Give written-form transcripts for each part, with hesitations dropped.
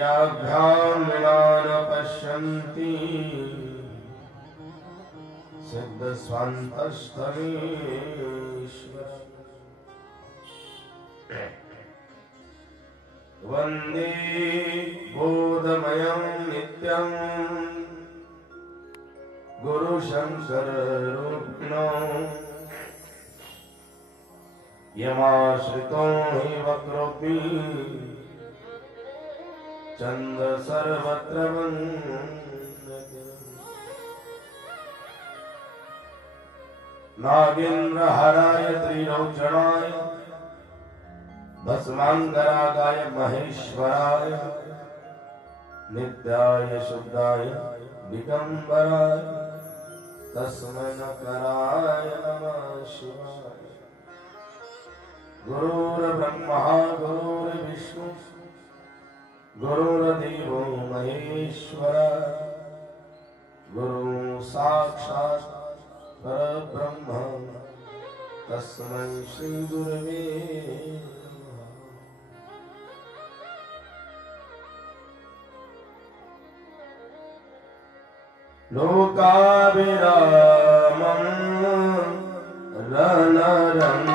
याभ्यामिनान पश्यन्ति सिद्धस्वान्तस्तमीश्वर वन्दे बोधमयं नित्यं गुरुशङ्कररूपिणो यमाश्रितो हि वक्रोऽपि चन्द्र सर्वत्र वन्दते नागेन्द्रहाराय त्रिलोचनाय भस्माङ्गरागाय महेश्वराय नित्याय शुद्धाय दिगम्बराय तस्मै नकाराय नमः शिवाय। गुरुर्ब्रह्मा गुरुर्विष्णु गुरुर्देवो महेश्वरा गुरु साक्षात् परब्रह्म तस्मै श्री गुरवे लोकाभिरामं रणरङ्गधीरम्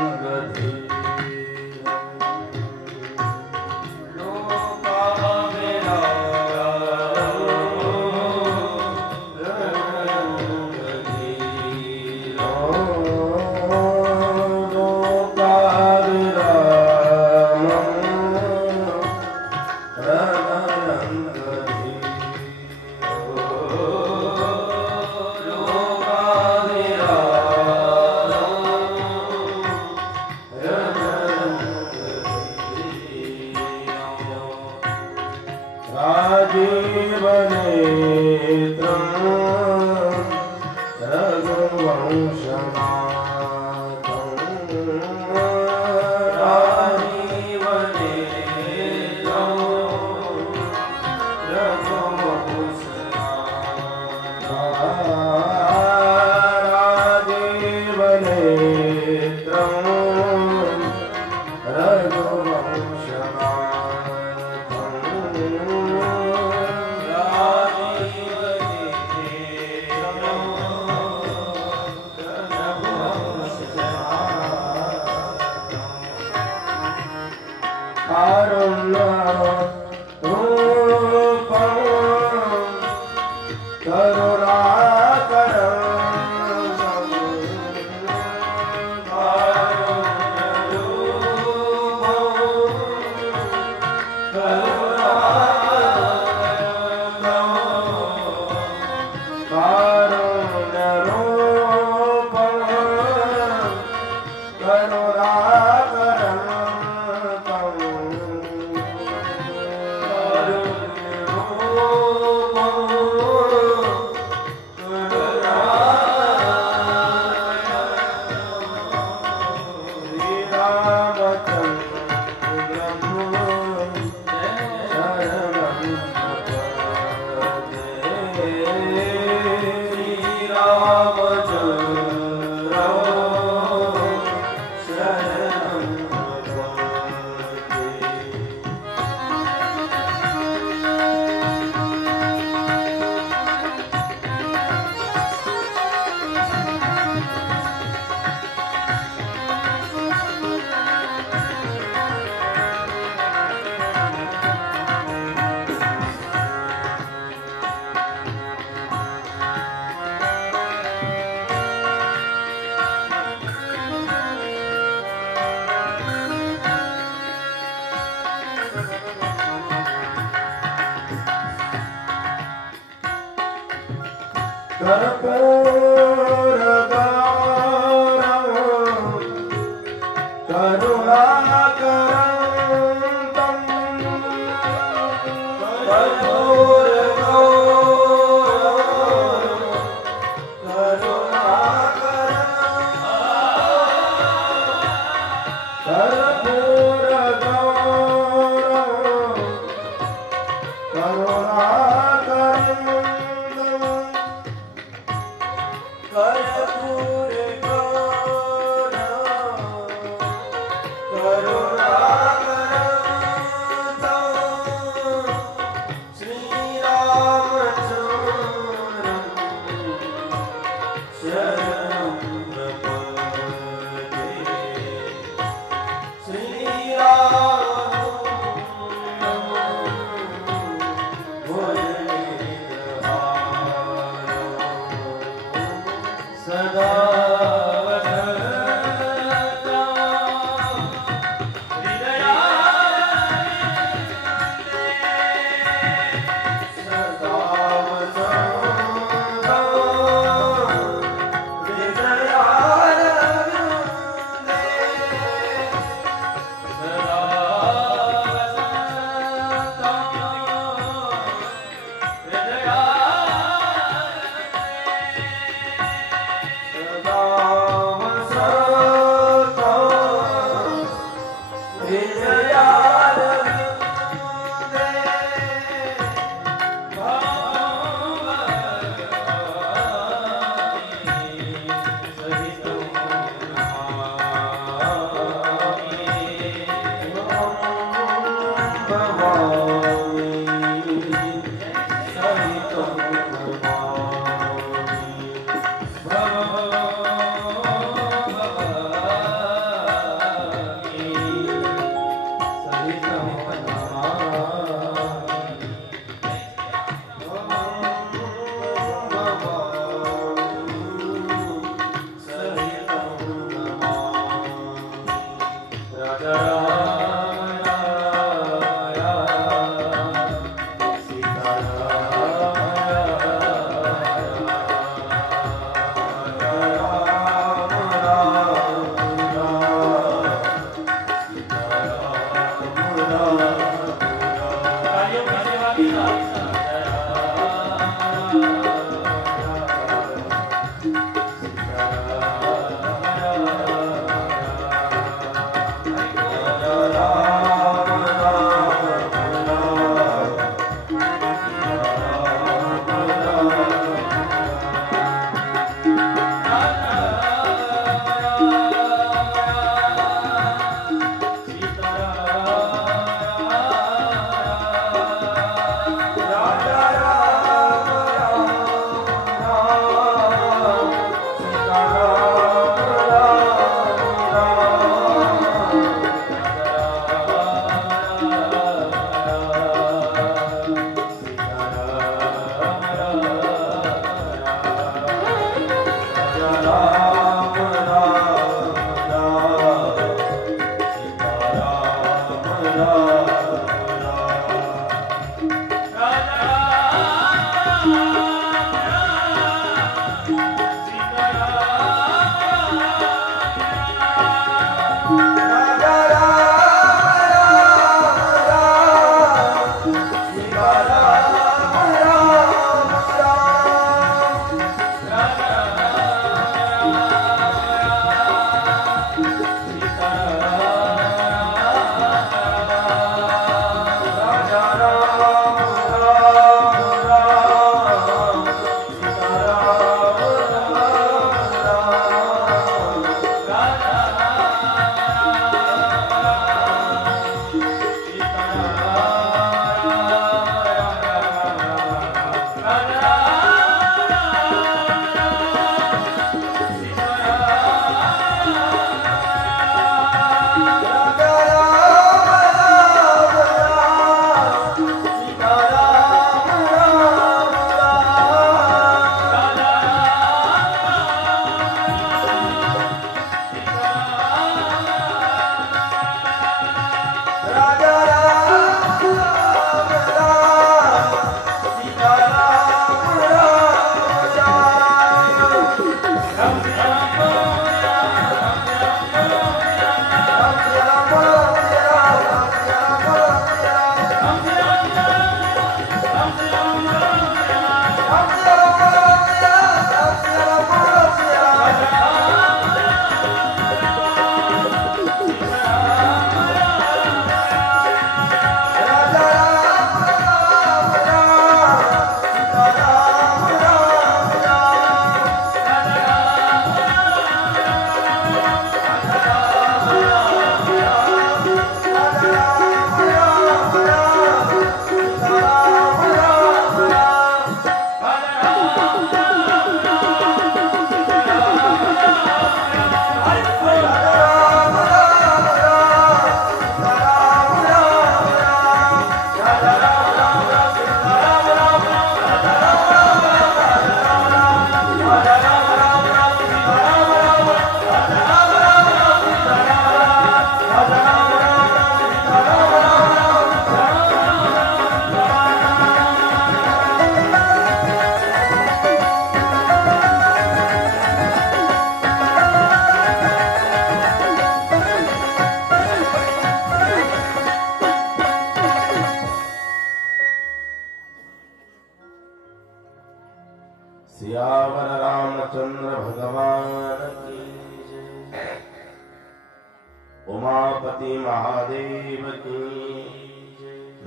उमापति महादेव की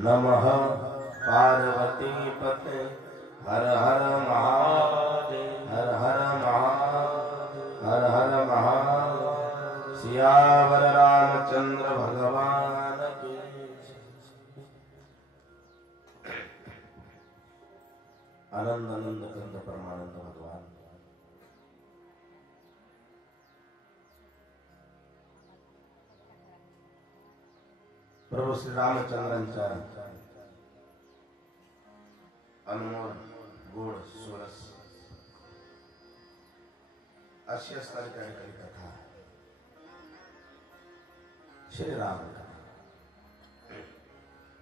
नमः पार्वती पते हर हर महादेव हर हर महादेव हर हर महादेव सियावर रामचंद्र भगवान की आनंद आनंद कंद परमानंद भगवान प्रभू श्री रामचंद्रांच्या अनमोल गोड सुरस अशी असणारी काही कथा श्रीराम कथा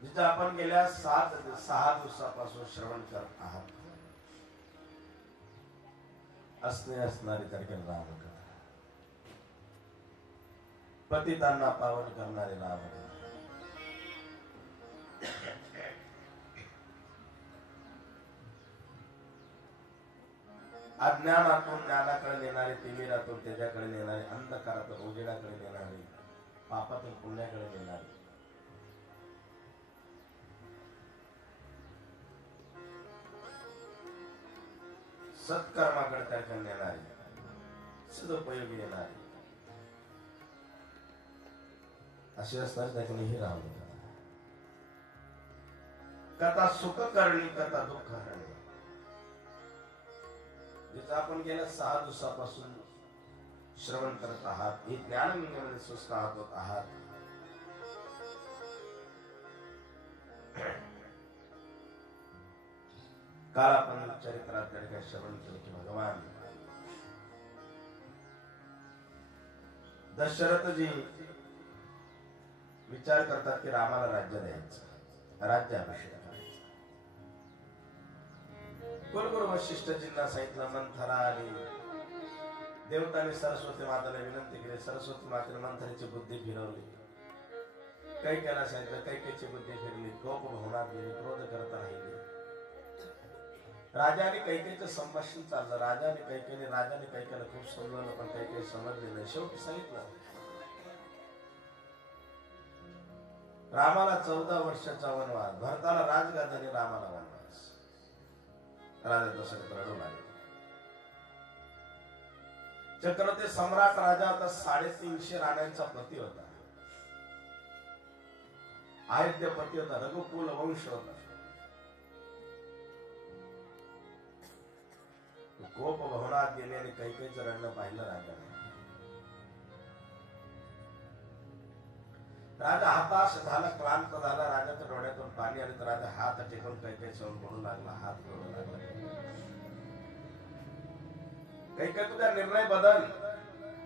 जिथे आपण गेल्या 6 दिवसापासून श्रवण करत आहात असणारी काही राम कथा पतितांना पावन करणारे राम कथा अज्ञानातून ज्ञानाकडे नेणारे तिमिरातून त्याच्याकडे नेणारे अंधकारातून उजेडाकडे नेणारे पापातून पुण्याकडे नेणारे सत्कर्माकडे त्याकडे नेणारे सदुपयोगी येणारे असे असतात त्याकडे ही राम कथा सुख करणी कथा दुःख हरणी जिथे आपण गेल्या 6 दिवसापासून श्रवण करत आहात ही ज्ञानगंगेमध्ये सुस्त आहात काल आपण चरित्रात श्रवण केले की भगवान दशरथजी विचार करतात की रामाला राज्य द्यायचं राज्याभिषेक कुलगुरु वशिष्ठजींना सांगितलं मंथरा आली देवतांनी सरस्वती मातेला विनंती केली सरस्वती मातेने मंथरेची बुद्धी फिरवली कैकेयीला सांगितलं कैकेयीची बुद्धी फिरली कोप भवनात गेली क्रोध करता राहिली राजाने कैकेयीचं संभाषण चाललं राजाने कैकेयीला खूप समजवलं पण कैकेयी समजले नाही शेवटी सांगितलं रामाला 14 वर्षाचा वनवास भरताला राजगादाने रामाला वनवास राजा दशरथ रडू लागले चक्रवर्ती सम्राट राजा होता 350 राण्यांचा पती होता आयुध्यपती होता रघुकुल वंश होता कोप भवनात गेले आणि कैकेयीचं रडणं पाहिलं राजाने राजा हताश झाला क्लांत झाला राजाच्या डोळ्यातून पाणी आले तर राजा हात टेकून कैकेयी समोर पडू लागला हात पडू लागला कैकेयी तुझा निर्णय बदल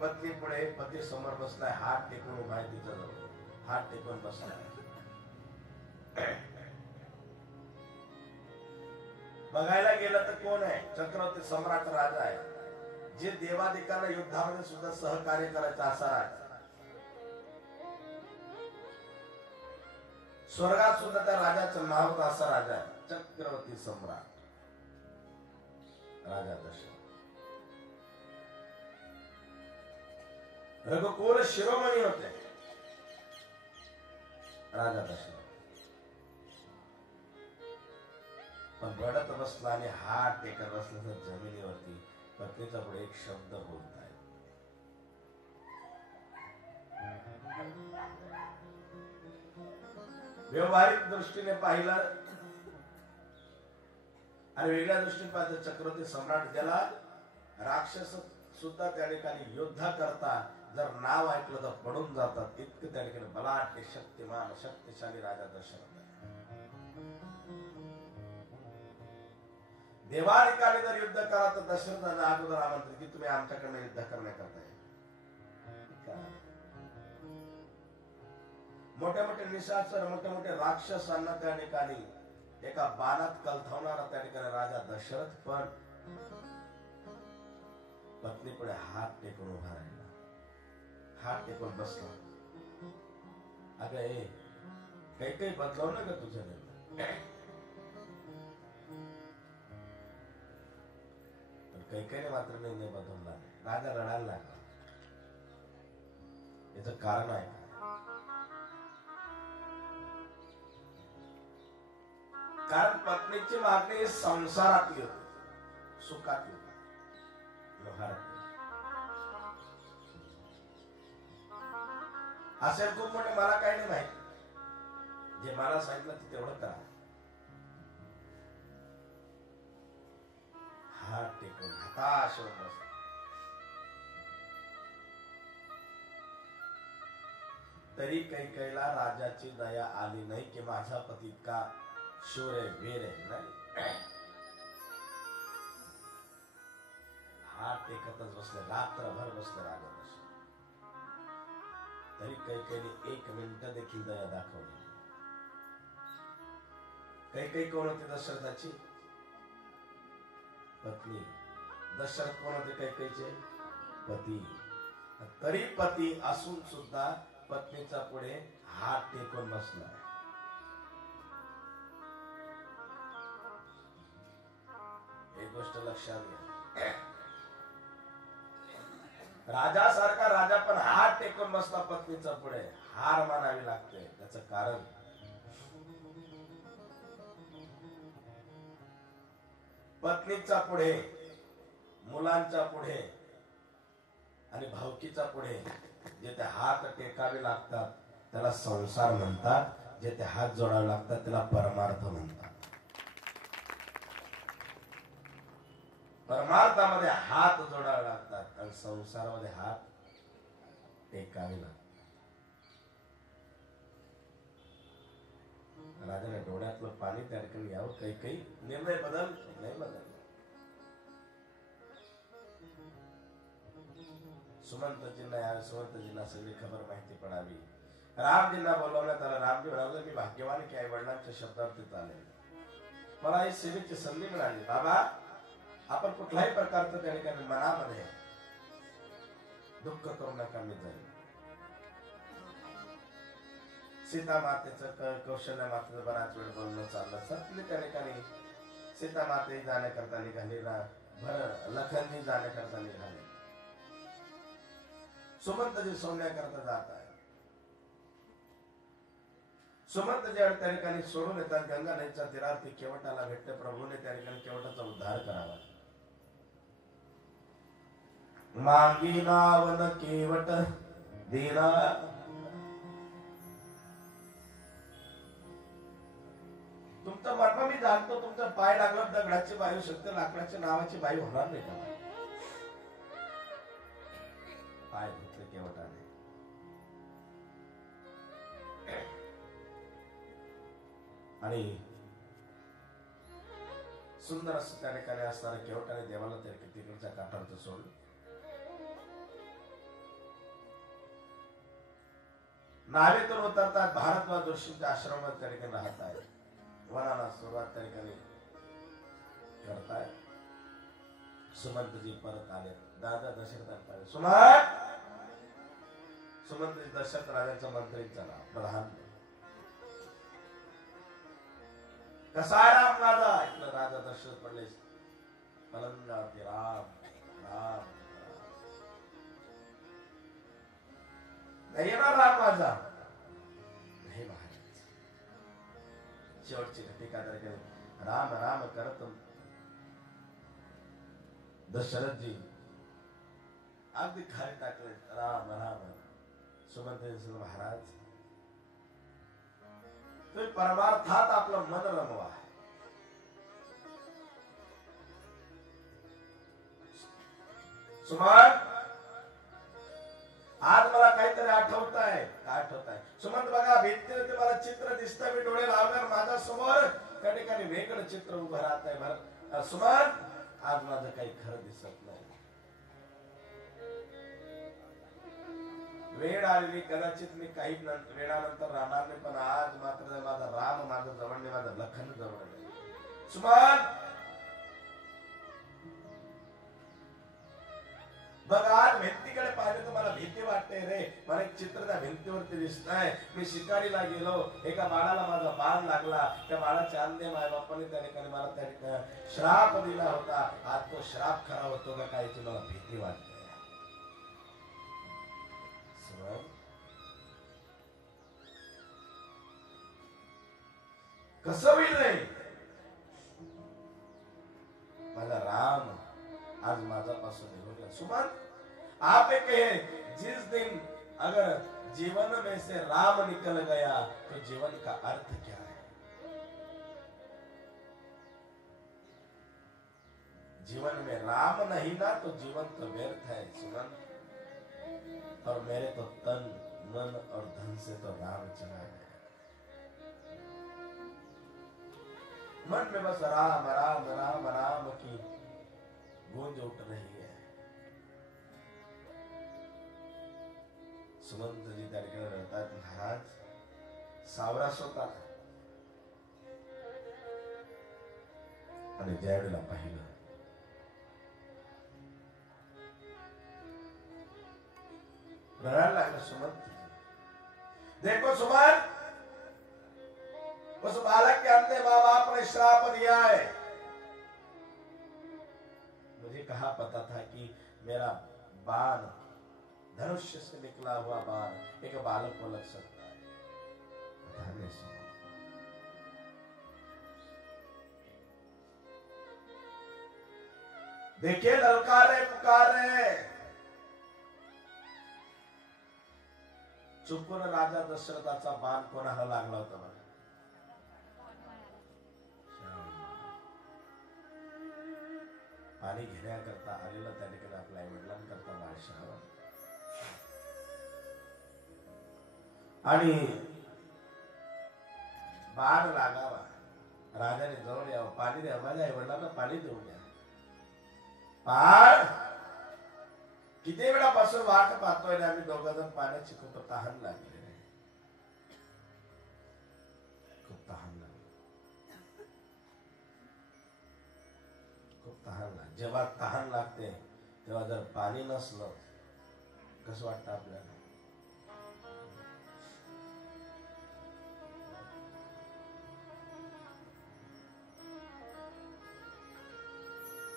पत्नी पुढे पती समोर बसलाय हात टेकून उभा आहे तिच्या जवळ हात टेकून बसलाय बघायला गेलं तर कोण आहे चक्रवर्ती सम्राट राजा आहे जे देवादिकांना युद्धामध्ये सुद्धा सहकार्य करायचं असा राजा स्वर्गात सुद्धा त्या राजाचं नाव होतं असा राजा आहे चक्रवर्ती सम्राट राजा दशरथ रघुकुल शिरोमणी होते राजा दशरथ पण रडत बसला आणि हात टेकत बसला तर जमिनीवरती पत्नीचा पुढे एक शब्द बोलताय व्यवहारिक दृष्टीने पाहिलं आणि वेगळ्या दृष्टीने पाहिलं चक्रवर्ती सम्राट ज्याला राक्षस सुद्धा त्या ठिकाणी युद्ध करता जर नाव ऐकलं तर पडून जातात इतकं त्या ठिकाणी बलाढ्य शक्तिमान शक्तिशाली राजा दशरथ देवाधिकाने जर युद्ध करा तर दशरथाने अगोदर आमंत्रित की तुम्ही आमच्याकडे युद्ध करण्याकरता मोठे मोठे निशाचर मोठे मोठे राक्षसांना त्या ठिकाणी एका बाणात कलथवणारा त्या ठिकाणी राजा दशरथ पण पत्नी पुढे हात टेकून उभा राहिला हात टेकून बसला अगं ए काही बदलाव ना ग तुझ्या कैकेयीने मात्र निर्णय बदलला राजा रडायला लागला याचं कारण आहे कारण पत्नीची मागणी संसारातली होती, सुखातली होती, व्यवहारातली. असेल खूप मोठे, मला काही नाही माहिती. जे मला सांगितलं ते तेवढं करा. हात टेकून हताश होऊन बस. तरी कैकेयीला राजाची दया आली नाही की माझा पती इतका शूर आहे, वीर आहे. नाही, हात टेकतच बसले, रात्रभर बसले राजा. तरी कैकेयीने एक मिनिट देखील दया दाखवली. कैकेयी कोण होती? दशरथाची पत्नी. दशरथ कोण होते? कैकेयीचे पती. तरी पती असून सुद्धा पत्नीचा पुढे हात टेकून बसला. एक गोष्ट लक्षात घ्या, राजासारखा राजा पण हात टेकून बसला पत्नीचा पुढे. हार मानावी लागते. त्याचं कारण पत्नीचा पुढे, मुलांच्या पुढे आणि भावकीचा पुढे जेथे हात टेकावे लागतात त्याला संसार म्हणतात. जेथे हात जोडावे लागतात त्याला परमार्थ म्हणतात. परमार्थामध्ये हात जोडावे लागतात आणि संसारामध्ये हात टेकावे लागतात. राजाने डोळ्यातलं पाणी त्या ठिकाणी यावं. कैकेयी निर्णय बदल नाही बदल. सुमंतजींना यावे, सुमंतजींना सगळी खबर माहिती पडावी. रामजींना बोलवण्यात आलं. रामजी म्हणाले मी भाग्यवान की आई वडिलांच्या शब्दावरती चालेल. मला ही सेवेची संधी मिळाली. बाबा, आपण कुठल्याही प्रकारचं त्या ठिकाणी मनामध्ये दुःख करू नका, मी जाईल. सीता मातेचं, कौशल्य मातेचं बराच वेळ बोलणं चाललं. सत्य त्या ठिकाणी सीता माते जाण्याकरता निघाली, लखनजी जाण्याकरता निघाले. सुमंतजी सोडण्याकरता जात आहे. सुमंतजी त्या ठिकाणी सोडून येतात. गंगा नदीच्या तीरावरती केवटाला भेटते. प्रभूने त्या ठिकाणी केवटाचा उद्धार करावा. मागी नावन केवट देना, तुमचं मर्म मी जाणतो. तुमचं पाय लागलं दगडाची बाई होऊ शकते, लाकडाच्या नावाची बाई होणार नाही का? पाय धुतले केवटाने. आणि सुंदर असं त्या ठिकाणी असणाऱ्या केवटाने देवाला त्या तिकडच्या काठावरती सोडलं. नावेतून उतरतात. भारद्वाज ऋषींच्या आश्रमात त्या ठिकाणी राहत आहे. वनाला सुरुवात त्या ठिकाणी करताय. सुमंतजी परत आले. दादा दशरथांकडे सुमंत. सुमंतजी दशरथ राजांचा मंत्रीचा प्रधान. कसा राम राजा? ऐकलं राजा दशरथ पडले पलंगावरती. राम राम नाही येणार राम माझा? नाही महाराज. शेवटची घटिका राम राम करत दशरथजी अगदी खाली टाकले. राम राम. सुमंत महाराज, तुम्ही परमार्थात आपलं मन रमवा. सुमंत, आज मला काहीतरी आठवत आहे. काय आठवत आहे? सुमंत बघा, भिंतीवरती मला चित्र दिसतं. मी डोळे लावल्यावर माझ्या समोर त्या ठिकाणी वेगळं चित्र उभं राहत आहे. सुमंत, आज माझं काही खरं दिसत नाही. वेळ आलेली कदाचित मी काही वेळानंतर राहणार नाही, पण आज मात्र माझा राम माझं जवळ नाही, माझं लखन जवळ नाही. सुमंत बघ, आज भिंतीकडे पाहिले तर मला भीती वाटते रे. मला एक चित्र त्या भिंतीवरती दिसतंय. मी शिकारीला गेलो, एका बाळाला माझा बाण लागला. त्या बाळाच्या अंधे माय बापाने त्या ठिकाणी मला त्या ठिकाणी श्राप दिला होता. आज तो श्राप खरा होतो का काय, मला भीती वाटते. कसं होईल रे? आप एक है, जिस दिन अगर जीवन में से राम निकल गया तो जीवन का अर्थ क्या है? जीवन में राम नहीं ना तो जीवन तो व्यर्थ है सुमन। और मेरे तो तन मन और धन से तो राम चला गया। मन में बस राम राम राम राम की गूंज उठ रही है। सुमंत जी त्या ठिकाणी रडतात, महाराज सावरास होता आणि ज्यावेळेला पाहिलं रडायला लागलं सुमंत जी। देखो सुमन, उस बालक के अंदर माँ बाप ने श्राप दिया है। मुझे कहा पता था कि मेरा बाण धनुष्य से निकला हुआ बाण एक बालक को लग सकता है। ध्यान से सुनो। देखिए ललकारे पुकारे, चुकून राजा दशरथाचा बाण कोणाला लागला होता बघा? पाणी घेण्याकरता आलेला त्या ठिकाणी आपल्या आई वडिलांकरता बाळ श्रावण आणि बाण लागावा, राजाने जवळ यावं, पाणी द्या, माझ्या आई वडिलांना पाणी देऊन द्या। बाळ किती वेळापासून वाट पाहतोय ना आम्ही दोघं जण, पाण्याची खूप तहान लागली आहे, खूप तहान लागली, खूप तहान लागली। जेव्हा तहान लागते तेव्हा जर पाणी नसलं कसं वाटतं आपल्याला?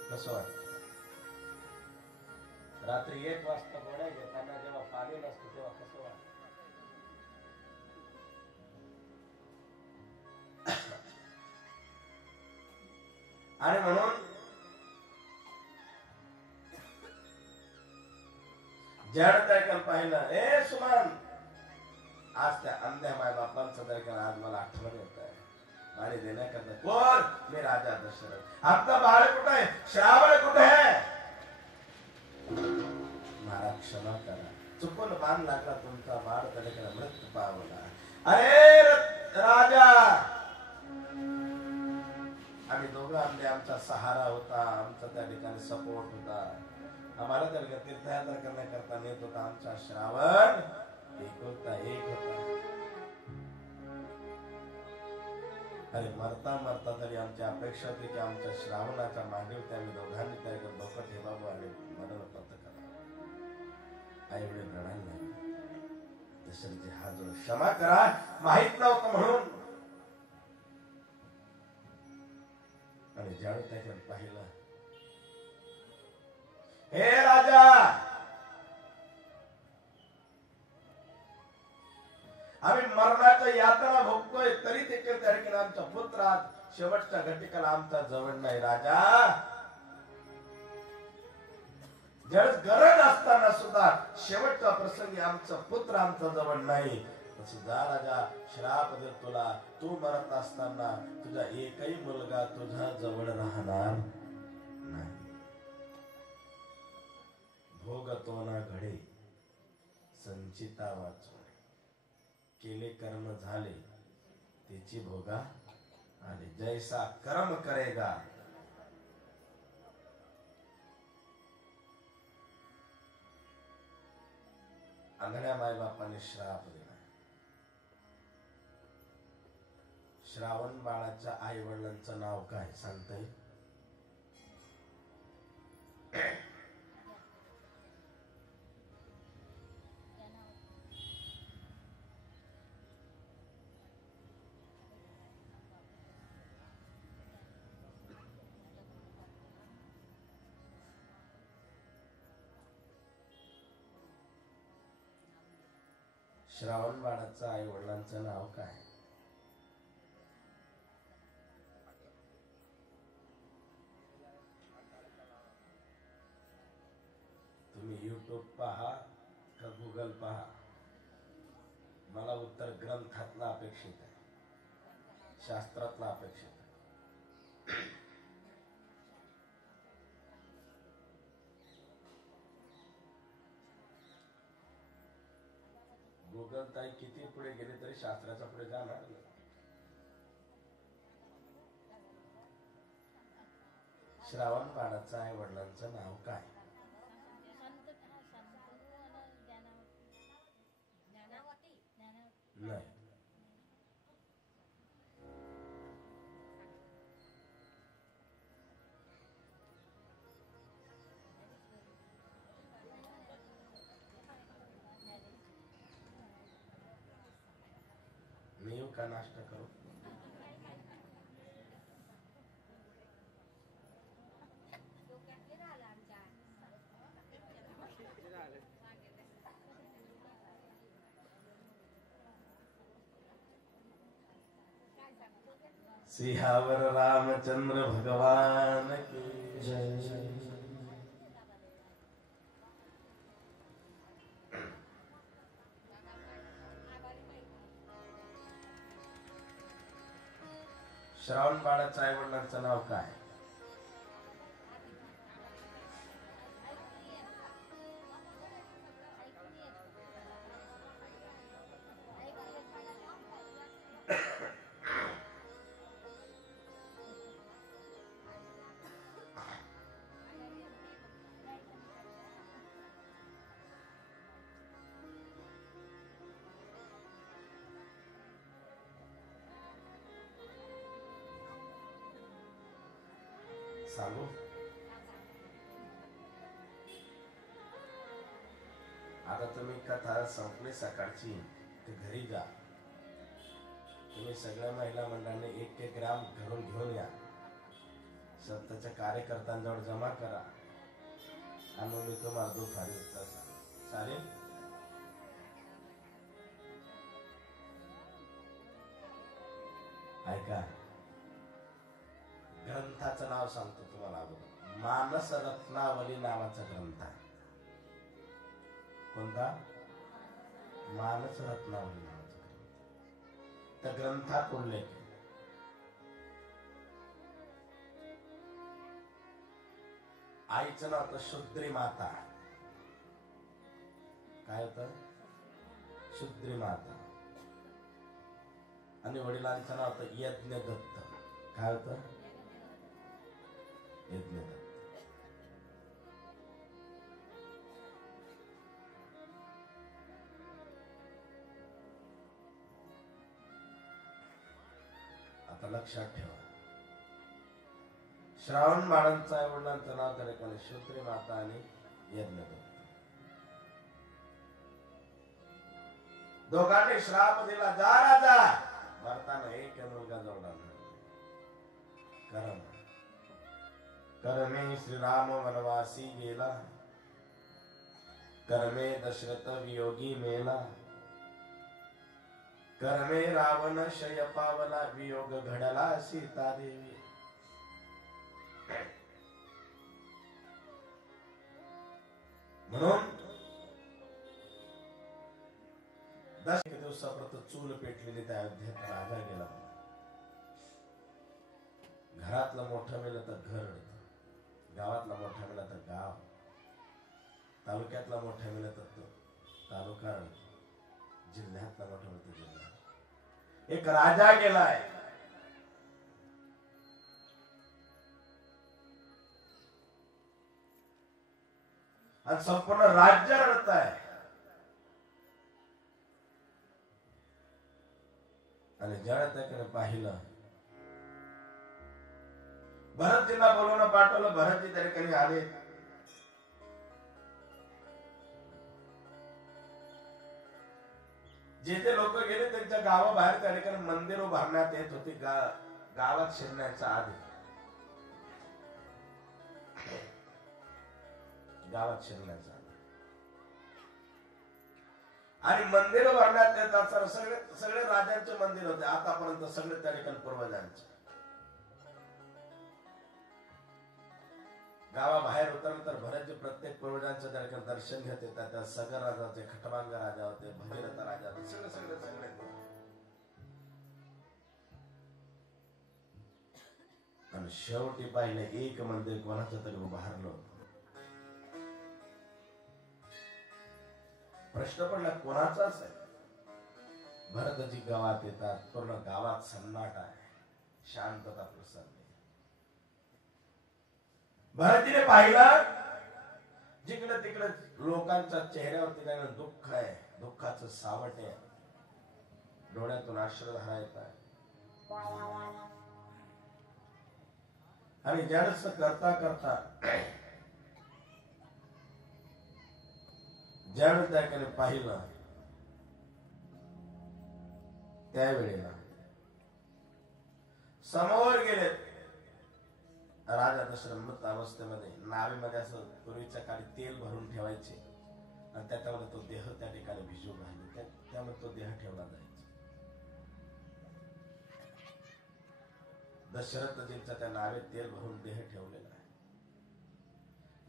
कसं वाटतं? रात्री 1 वाजता गोळ्या घेताना जेव्हा पाणी नसतं तेव्हा कसं वाटतं? आणि म्हणून ज्यानं त्या पाहिलं, ए सुमन, आज त्या अंध्या माय बापांचं दर्शन आज मला आठवण येत आहे। पाणी देण्याकरता कोण? मी राजा दशरथ। आपला बाळ कुठे आहे? श्रावण कुठे आहे? महाराज क्षमा करा, चुकून बाण लागला तुमचा, बाळ त्याला मृत्यू पावला। अरे राजा, आम्ही दोघं आमने आमचा सहारा होता, आमचा त्या ठिकाणी सपोर्ट होता, आम्हाला त्या ठिकाणी तीर्थयात्रा करण्याकरता नेत होता आमचा श्रावण, एक होता। अरे मरता मरता तरी आमची अपेक्षा होती की आमच्या श्रावणाच्या मांडीवरती आम्ही दोघांनी त्या डोकं ठेवावं आणि मरण पत्करावं। आई वडील रडायला लागले, दशरथजी हा जो क्षमा करा, माहित नव्हतं म्हणून। आणि ज्यावेळी त्याच्यात पाहिलं, हे राजा, आम्ही मरणाच्या यातना भोगतोय तरी देखील त्या ठिकाणी आमचा पुत्र आज शेवटच्या घटिकेला आमचा जवळ नाही। राजा, ज्यावेळेस गरज असताना सुद्धा शेवटच्या प्रसंगी आमचा पुत्र आमचा जवळ नाही। जा राजा, श्राप दे तुला, तू मरत असताना तुझा एकही मुलगा तुझ्या जवळ राहणार नाही। भोगतो ना घडे संचिता वाचो, केले कर्म झाले त्याची भोगा आले, जैसा कर्म करेगा। अंधड्या माय बापाने श्राप दिला। श्रावण बाळाच्या आई वडिलांचं नाव काय सांगता येईल? श्रावण बाळाचं आई वडिलांचं नाव काय? तुम्ही यूट्यूब पहा का गुगल पहा, मला उत्तर ग्रंथातलं अपेक्षित आहे, शास्त्रातलं अपेक्षित आहे. गुगल ताई किती पुढे गेले तरी शास्त्राच्या पुढे जाणार नाही. श्रावण बाळाचं आई वडिलांचं नाव काय? नाही. मी येऊ का नाश्ता करू? सिहावर रामचंद्र भगवान की जय. श्रावण बाळाचं आई वडिलांचं नाव काय? सांगू? आता तुम्ही कथा संपली सकाळची, ते घरी जा. तुम्ही सगळ्या महिला मंडळाने 1-1 ग्राम घरून घेऊन या, स्वतःच्या कार्यकर्त्यांजवळ जमा करा आणि मी तुम्हाला दुपारी उत्तर सांगेन. चालेल? ऐका, ग्रंथाचं नाव सांगतो तुम्हाला अगोदर. मानस रत्नावली नावाचा ग्रंथ आहे. कोणता? मानस रत्नावली नावाचा ग्रंथ. त्या ग्रंथात उल्लेख आहे, आईचं नाव होतं शुद्री माता. काय होतं? शुद्री माता. आणि वडिलांचं नाव होतं यज्ञदत्त. काय होतं? यज्ञदत्त. आता लक्षात ठेवा, श्रावण बाळांचं आई वडिलांचं नाव तर कोणी? शुद्री माता आणि यज्ञदत्त. दोघांनी श्राप दिला, जा राजा. भरताना एक मुलगा जोडला. करम करमे श्रीराम वनवासी गेला, करमे दशरथ वियोगी मेला, करमे रावण शय पावला, वियोग घडला सीता देवी. म्हणून 10 दिवसापर्यंत चूल पेटलेली त्या अयोध्येत राजा गेला. घरातलं मोठं मेलं तर घर, गावातला मोठा मेला तर गाव, तालुक्यातला मोठा मेला तर तालुका, जिल्ह्यातला मोठा मेला तर जिल्हा. एक राजा गेलाय. आणि संपूर्ण राज्य रडत आहे. आणि ज्यावेळेस त्याकडे पाहिलं, भरतजींना बोलवणं पाठवलं. भरतजी त्या ठिकाणी आले. जे ते लोक गेले त्यांच्या गावाबाहेर त्या ठिकाणी मंदिर उभारण्यात येत होती, गावात शिरण्याच्या आधी. गावात शिरण्याचा आणि मंदिर उभारण्यात येत असताना सगळे राजांचे मंदिर होते आतापर्यंत, सगळे त्या ठिकाणी पूर्वजांचे. गावाबाहेर उतरल्यानंतर भरतजी प्रत्येक पूर्वजांचं त्या ठिकाणी दर्शन घेत येतात. त्या सगर राजा होते, खटवांग राजा होते, भगीरथ राजा होते, सगळे सगळे सगळे. आणि शेवटी पाहिलं एक मंदिर कोणाचं तरी उभारलं होतं. प्रश्न पडला कोणाचाच आहे. भरतजी गावात येतात, पूर्ण गावात सन्नाट आहे, शांतता प्रसरली. भरतीने पाहिलं जिकडे तिकडे लोकांच्या चेहऱ्यावरती काय दुःख आहे, दुःखाचं सावट आहे, डोळ्यातून अश्रुधारा येत आहे. आणि ज्यावेळेस करता करता ज्यावेळेस त्याकडे पाहिलं त्यावेळेला समोर गेले राजा दशरथ मृत अवस्थेमध्ये. नावेमध्ये असं पूर्वीच्या काळी तेल भरून ठेवायचे आणि त्याच्यामध्ये तो देह त्या ठिकाणी भिजू घालले, त्यामुळे तो देह ठेवला जायचा. दशरथजींच्या त्या नावेत तेल भरून देह ठेवलेला आहे.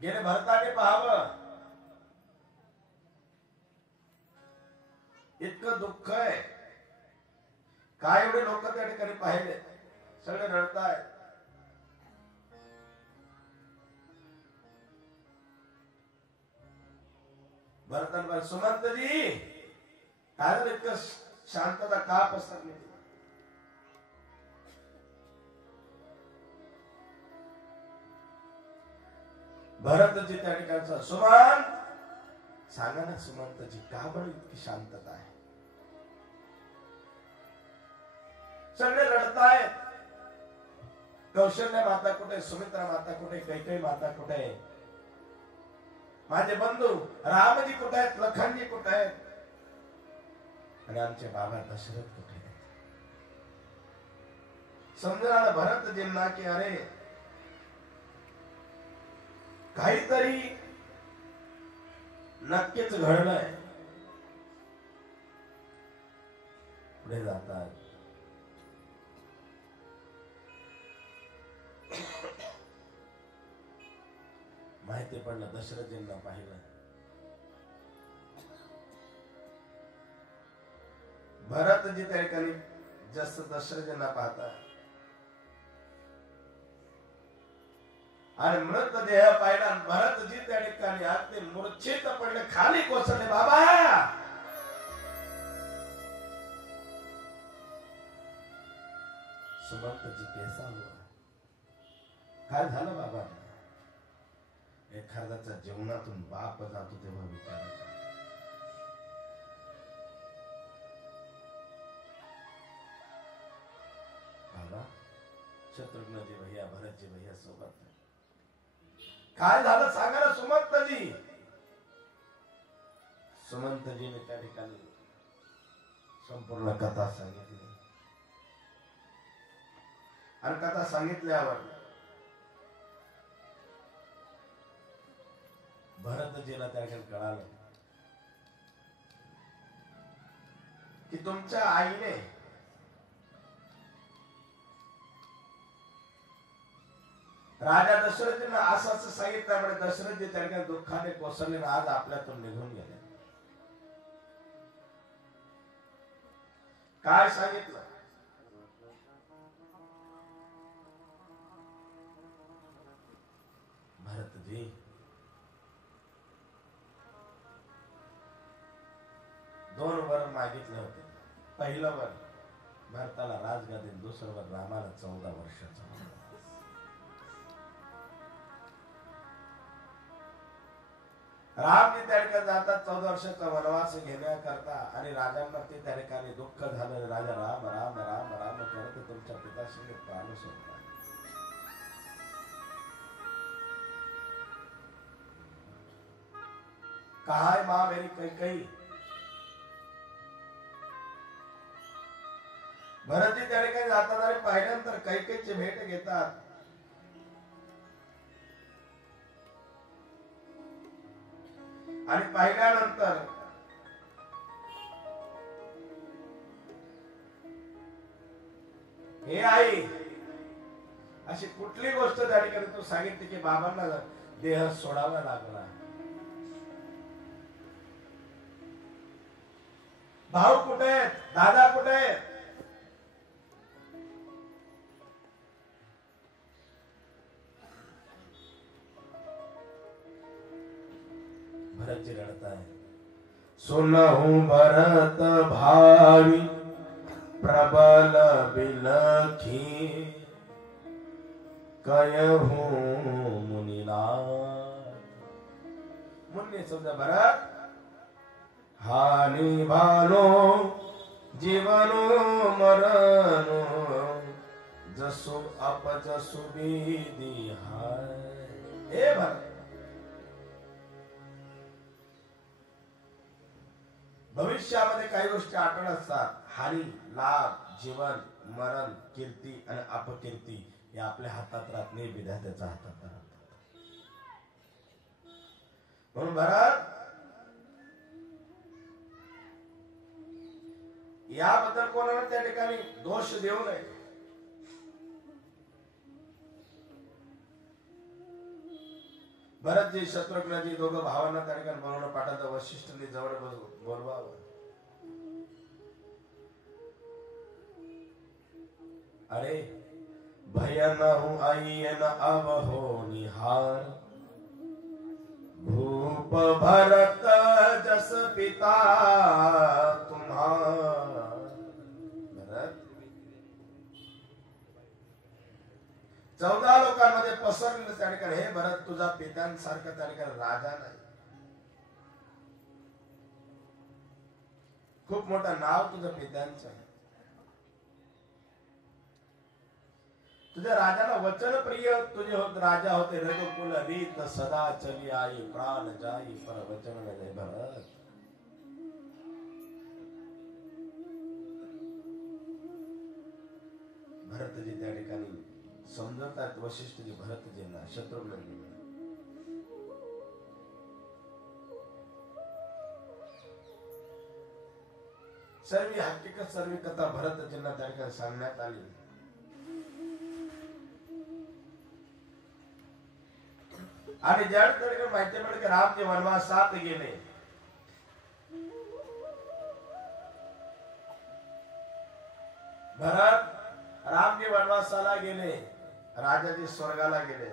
गेले भरताने पाहावं, इतकं दुःख आहे. काय एवढे लोक त्या ठिकाणी पाहिले, सगळे रडताय. भरतान सुमंतजी काय झालं, इतकं शांतता का पसरली? भरतजी त्या ठिकाणचा सुमंत सांगा ना, सुमंतजी का बरं इतकी शांतता आहे? सगळे रडतायत. कौशल्य माता कुठे, सुमित्रा माता कुठे, कैकेयी माता कुठे, माझे बंधू रामजी कुठे आहेत, लखनजी कुठे आहेत, आणि आमचे बाबा दशरथ कुठे आहेत? समजून आलं भरतजींना की अरे काहीतरी नक्कीच घडलंय. पुढे जातात. माहिती पडलं, दशरथजींना पाहिलं. भरतजी त्या ठिकाणी जास्त दशरथजींना पाहतात आणि मृतदेह पाहिला. भरतजी त्या ठिकाणी अगदी मूर्छित पडले, खाली कोसळले. बाबा सुमंतजी कैसा हुआ, काय झालं बाबा? एखाद्याच्या जीवनातून बाप जातो तेव्हा विचार, बाबा शत्रुघ्नजी भैया, भरतजी भैया सोबत काय झालं सांगा ना सुमंतजी. सुमंतजीने त्या ठिकाणी संपूर्ण कथा सांगितली. आणि कथा सांगितल्यावर भरतजीला त्या ठिकाणी कळालं की तुमच्या आईने राजा दशरथजींना असं सांगितल्यामुळे दशरथजी त्या ठिकाणी दुःखाने कोसळले, आज आपल्यातून निघून गेले. काय सांगितलं? भरतजी दोन वर मागितले होते. पहिलं वर भरताला राजगादी, दुसरं वर रामाला 14 वर्षाचा. रामजी त्या ठिकाणी जातात 14 वर्षाचा वनवास घेण्याकरता, आणि राजांना ते त्या ठिकाणी दुःख झालं. राजा राम राम राम राम करत तुमच्या पिताश्री प्राण सोडला. काय माँ मेरी कैकेयी. भरतजी त्या ठिकाणी जातात आणि पाहिल्यानंतर कैकेयीची भेट घेतात. आणि पाहिल्यानंतर हे आई अशी कुठली गोष्ट त्या ठिकाणी तू सांगितली की बाबांना देह सोडावा लागला. भाऊ कुठे आहेत, दादा कुठे आहेत? भरतजी रडताय. सुनहु भरत भावी प्रबल बिलखी कयहु मुनिनाथ. मुन्नी समजा भरत हानी भालो जीवनो मरणो जसो अपजसो विधी हाय. हे भरत, भविष्यामध्ये काही गोष्टी आठवण असतात. हानी, लाभ, जीवन, मरण, कीर्ती आणि अपकीर्ती हे आपल्या हातात राहत नाही, विधात्याच्या हातात राहतात. म्हणून भरत, याबद्दल कोणाला त्या ठिकाणी दोष देऊ नये. भरतजी, शत्रुघ्नजी दोघं भावांना त्या ठिकाणी बोलवणं पाठवलं. वशिष्ठांनी जवळ बोलवावं. अरे भय न हो आई न अब हो निहार भूप भरत जस पिता तुम्हार. भरत 14 लोकांमध्ये पसरलेलं त्या ठिकाणी, हे भरत तुझा पित्यांसारखा त्या ठिकाणी राजा नाही. खूप मोठं नाव तुझं पित्यांचं आहे. तुझ्या राजाला वचन प्रिय तुझे राजा होते. रघुकुल रीत सदा चली आई प्राण जाई पर वचन न भरत. भरतजी त्या ठिकाणी समजतात वशिष्ठजी भरतजींना, शत्रुघ्नजींना. सर्व हकीकत, सर्व कथा भरतजींना त्या ठिकाणी सांगण्यात आली. आणि ज्या ठिकाणी माहिती मिळेल की रामजी वनवासात गेले. भरत, रामजी वनवासाला गेले, राजाजी स्वर्गाला गेले.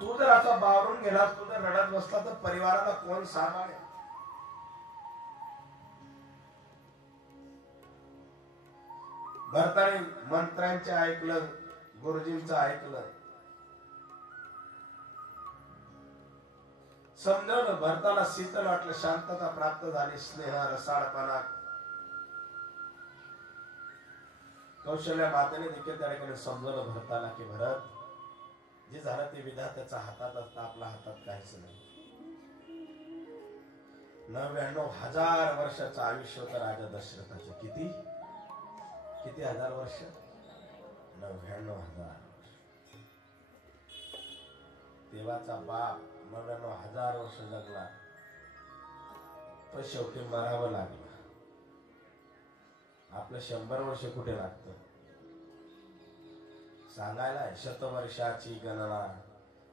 तू जर असा बावरून गेलास, तू जर रडत बसला तर परिवाराला कोण सांभाळेल? भरताने मंत्र्यांचे ऐकलं, गुरुजींचं ऐकलं, समजवलं. भरताला शीतल वाटलं, शांतता प्राप्त झाली, स्नेह, रसाळपणा. कौशल्या मातेने देखील त्या ठिकाणी समजवलं भरताला की भरत, जे झालं ते विधात्याच्या हातात असतं, आपल्या हातात काहीच नाही. 99,000 वर्षाचं आयुष्य होतं राजा दशरथाचं. किती किती हजार वर्ष? 99,000. देवाचा बाप 99,000 वर्ष जगला, तो शेवटी मरावं लागलं. आपलं 100 वर्ष कुठे लागतं? सांगायला शतवर्षाची गणना,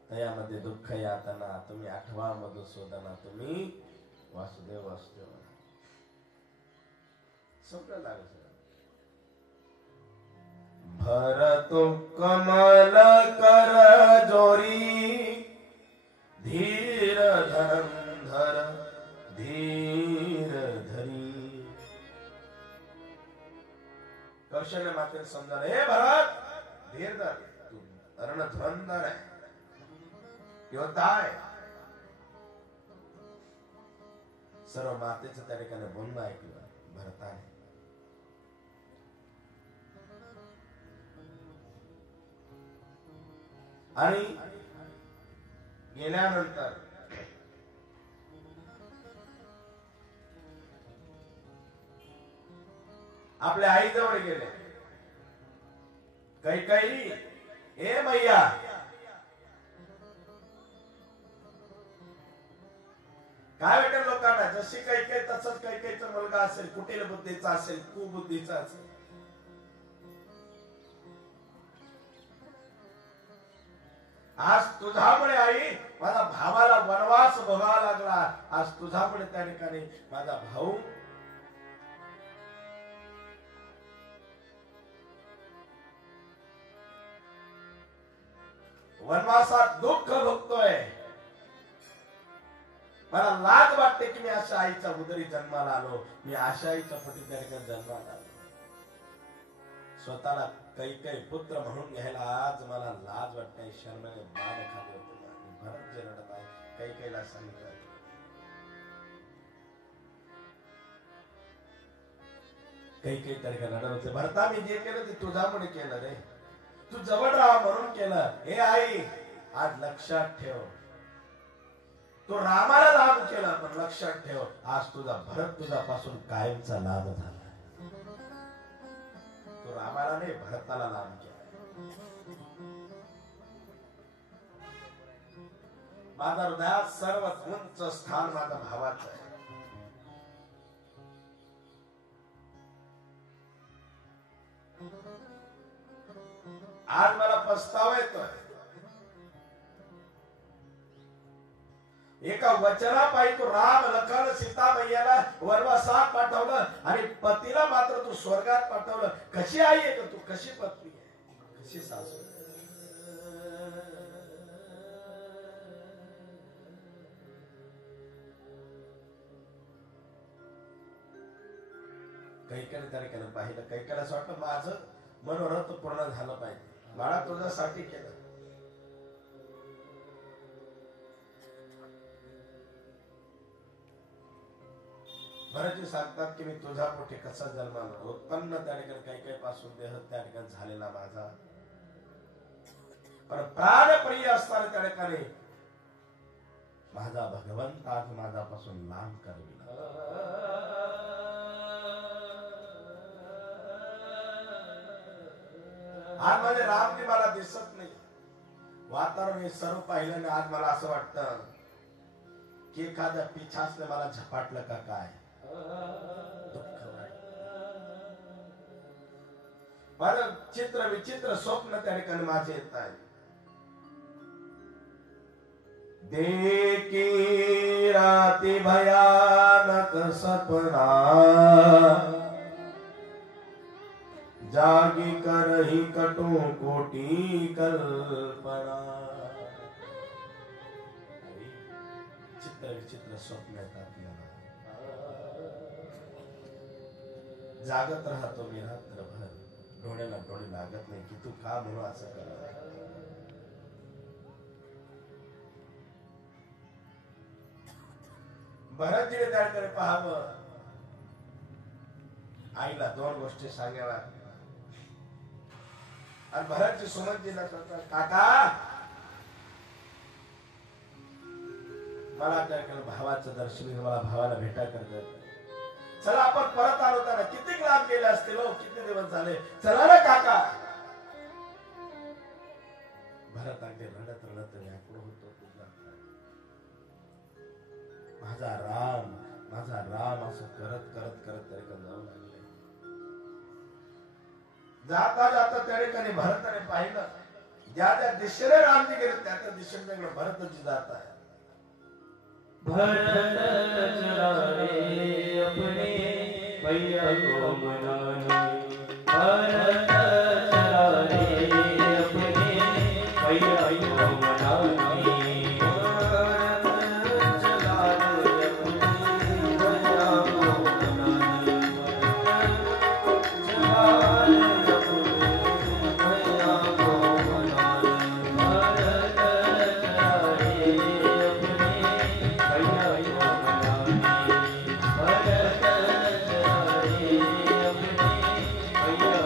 तयामध्ये दुःख यातना, तुम्ही आठवा मधुसूदना, तुम्ही वासुदेव वासुदेव. सगळं लागलं. भरतो कमल कर जोरी धीर धर धीर धरी. कौशल्य मात्र समजा, हे भरत धीर धर, तू रणधुरंधर आहे, योद्धा आहे. सर्व मातेचं त्या ठिकाणी बोलणं ऐकलं भरताने. आणि गेल्यानंतर आपल्या आईजवळ गेले. कैकेयी, ए मैया, काय वाटेल लोकांना? जशी कैकेयी तसंच कैकेयीचा मुलगा असेल, कुटील बुद्धीचा असेल, कुबुद्धीचा असेल. आज तुझ्यामुळे आई माझा भावाला वनवास भोगावा लागला. आज तुझ्यामुळे त्या ठिकाणी माझा भाऊ वनवासात दुःख भोगतोय. मला लाज वाटते की मी अशा आईच्या उदरी जन्माला आलो. मी अशा आईच्या पोटी त्या ठिकाणी जन्माला आलो. स्वतःला काही पुत्र म्हणून घ्यायला आज मला लाज वाटते. शर्माने बाण खाली होते. भरत जे रडत आहे कैकेला सांगितलं काही तरीका रडत होते. भरता मी जे केलं ते तुझ्यामुळे केलं रे. तू जवळ राहा म्हणून केलं. हे आई आज लक्षात ठेव. तो रामाला लाभ केला पण लक्षात ठेव आज तुझा भरत तुझ्यापासून कायमचा लाभ झाला. तो रामाला नाही भरताला लाभ केला. माझा हृदयात सर्वात उंच स्थान माझ्या भावाचं आहे. आज मला पस्तावा येतोय. एका वचनापायी तू राम लखन सीता मैयाला वनवासात पाठवलं आणि पतीला मात्र तू स्वर्गात पाठवलं. कशी आई आहे तू, कशी पत्नी आहे, कशी सासू. कैकेने त्याने केलं पाहिलं. कैकेला असं वाटलं माझं मनोरथ पूर्ण झालं पाहिजे. मला तुझ्यासाठी केलं. भरतजी सांगतात की मी तुझ्या पोटी कसा जन्माला. उत्पन्न त्या ठिकाणी काही पासून देह त्या ठिकाणी झालेला माझा, पण प्राणप्रिय असताना त्या ठिकाणी माझा भगवंत आज माझ्यापासून लांब करविला. आज माझे रामजी मला दिसत नाही. वातावरण हे सर्व पाहिल्याने आज मला असं वाटतं की एखाद्या पिछासने मला झपाटलं का काय. दुःख माझं चित्र विचित्र स्वप्न त्या ठिकाणी माझे येत आहे. देखी राती भयानक सपना, जागी करही कटु कोटी कल्पना. चित्र विचित्र स्वप्न येतात आपल्याला. जागत राहतो मी रात्रभर. डोळ्याला डोळे लागत नाही की तू का म्हणून असं करत. भरतजीने त्याकडे पाहावं. आईला दोन गोष्टी सांगाव्या आणि भरतजी सुमनजीला सांगतात काका मला त्याकडे भावाचं दर्शन, मला भावाला भेटा करतात. चला आपण परत आलो तर किती लांब गेले असतील हो, किती दिवस झाले. चला ना काका. भरत अगदी रडत रडत व्याकुळ होतो. तुझा माझा राम, माझा राम असं करत करत करत तरी जाऊ लागले. जाता जाता त्या ठिकाणी भरताने पाहिलं ज्या ज्या दिशेने रामजी गेले त्या त्या दिशेने भरतजी जात आहे. भरत चला रे अपने भैया को मनाने. भरत चला रे अपने भैया को मनाने. भरत चला रे अपने भैया को मनाने. चला रे अपने भैया को मनाने. भरत चला रे भैया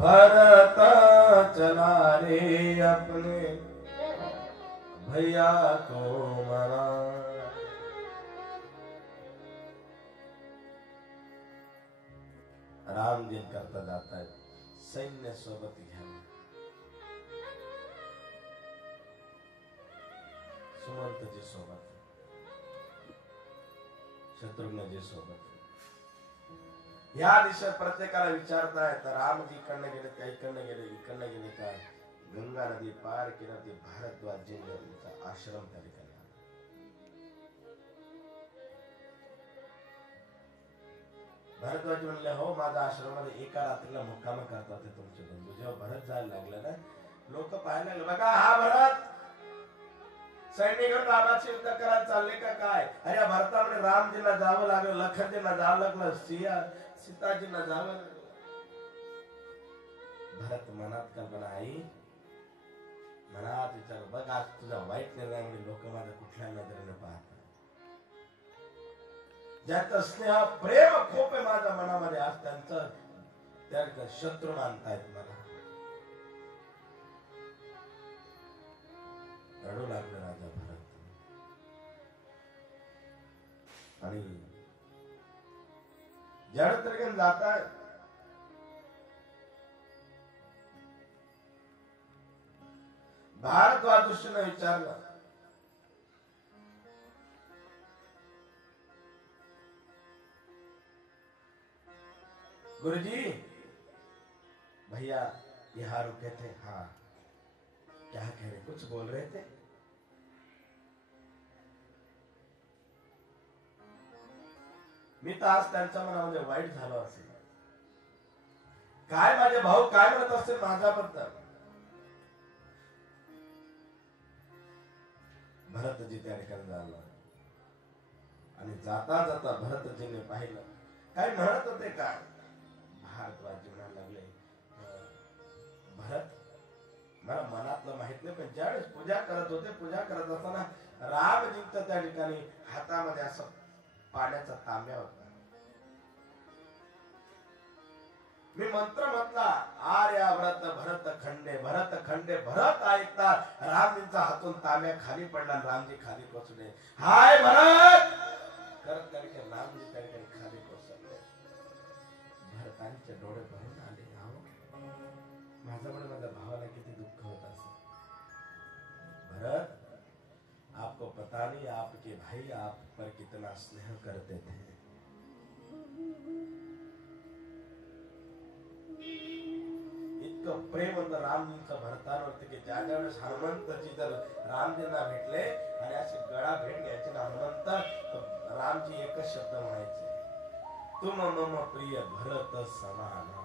भरत चला रे अपने भैया को मना। राम दिन करता जाता है सैन्य सोबत घ्या, सुमंतजी सोबत, शत्रुघ्नजी सोबत. या दिशेत प्रत्येकाला विचारताय तर रामजी इकडनं गेले त्या इकडनं गेले, इकडनं गेले काय, गंगा नदी पार केला ते भारद्वाजजींचा आश्रम त्या ठिकाणी. भरद्वाज म्हणले हो माझ्या आश्रमामध्ये एका रात्रीला मुक्काम करतात ते तुमचे बंधू. जेव्हा भरत जायला लागले ना लोक पाहायला लागले, बघा हा भरत सैनिक रामाची युद्ध करायला चालले का काय. अरे भरतामध्ये रामजीला जावं लागलं, लखनजीला जावं लागलं, सीताजींना जावं लागलं. भरत मनात कल्पना आई मनात विचार, बघ आज तुझा वाईट निर्णयामुळे लोक माझ्या कुठल्या नजरेने पाहतात. ज्याचं स्नेह प्रेम खूप आहे माझ्या मनामध्ये आज त्यांचं त्या शत्रू मानतायत मला. रडू लागले राजा भरत. आणि ज्यावेळेस जाताय भारद्वाजने विचारलं, गुरुजी भैया यहाँ रुके थे. हाँ क्या कह रहे, कुछ बोल रहे थे. मी तर आज त्यांच्या मनामध्ये वाईट झालो असेल, काय माझे भाऊ काय म्हणत असतील माझ्याबद्दल. भरतजी त्या ठिकाणी झाला आणि जाता जाता भरतजीने पाहिलं काय म्हणत होते काय. भारद्वाजी म्हणायला लागले, भरत मला मनातलं माहित नाही, पण ज्यावेळेस पूजा करत होते, पूजा करत असताना रामजींच्या त्या ठिकाणी हातामध्ये असं पाण्याचा तांब्या होता. मी मंत्र म्हटला आर्या व्रत भरत खंडे, भरत खंडे. भरत ऐकता रामजींचा हातून तांब्या खाली पडला, रामजी खाली कोसळले. हाय भरत करत करके रामजी त्या ठिकाणी खाली कोसळले. भरतांचे डोळे भरून आले. माझ्यामुळे माझ्या भावाला किती दुःख होत असेल. भरत आपको पता नहीं आपके भाई आप पर कितना स्नेह करते थे. इतकं प्रेम होतं रामजींचं भरतांवरती की ज्या वेळेस हनुमंतजी जर रामजींना भेटले आणि अशी गळा भेट घ्यायची ना हनुमंत, रामजी एकच शब्द म्हणायचे, तुम मम प्रिय भरत समान.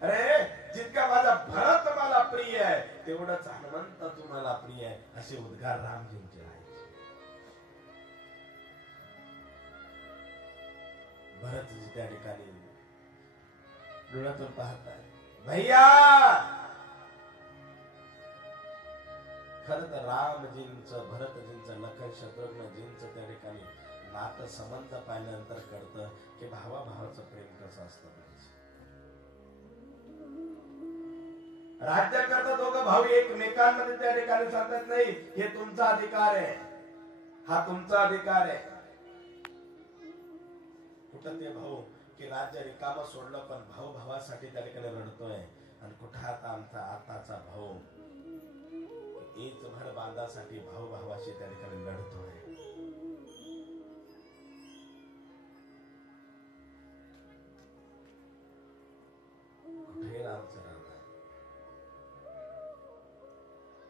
अरे जितका माझा भरत मला प्रिय आहे तेवढंच हनुमंत तुम्हाला प्रिय आहे, असे उद्गार रामजींचे आहेत. भरतजी त्या ठिकाणी डोळ्यातून पाहताय, भैया खरं तर रामजींचं, भरतजींचं, लखन शत्रुघ्नजींचं त्या ठिकाणी नातं संबंध पाहिल्यानंतर कळतं की भावाभावाचं प्रेम कसं असतं. राज्य करता दोघं भाऊ एकमेकांमध्ये त्या ठिकाणी सांगत नाही हे तुमचा अधिकार आहे, हा तुमचा अधिकार आहे. कुठं ते भाऊ की राज्य रिकामं सोडलं पण भाऊ भावासाठी त्या ठिकाणी रडतोय, आणि कुठं आता आमचा आताचा भाऊ एक भर बांधासाठी भाऊ भावाशी त्या ठिकाणी लढतोय. कुठे गेलं आमचं राम,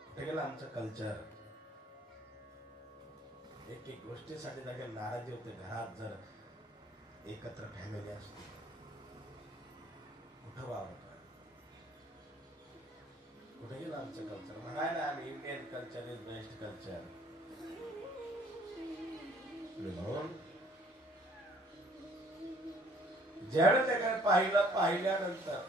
कुठे गेलं आमचं कल्चर. एक एक गोष्टीसाठी जागे नाराजी होते. घरात जर एकत्र फॅमिली असते कुठं वावरत, कुठे गेलं आमचं कल्चर. म्हणायला आम्ही Indian culture is best culture. म्हणून ज्यावेळेस त्याकडे पाहिल्यानंतर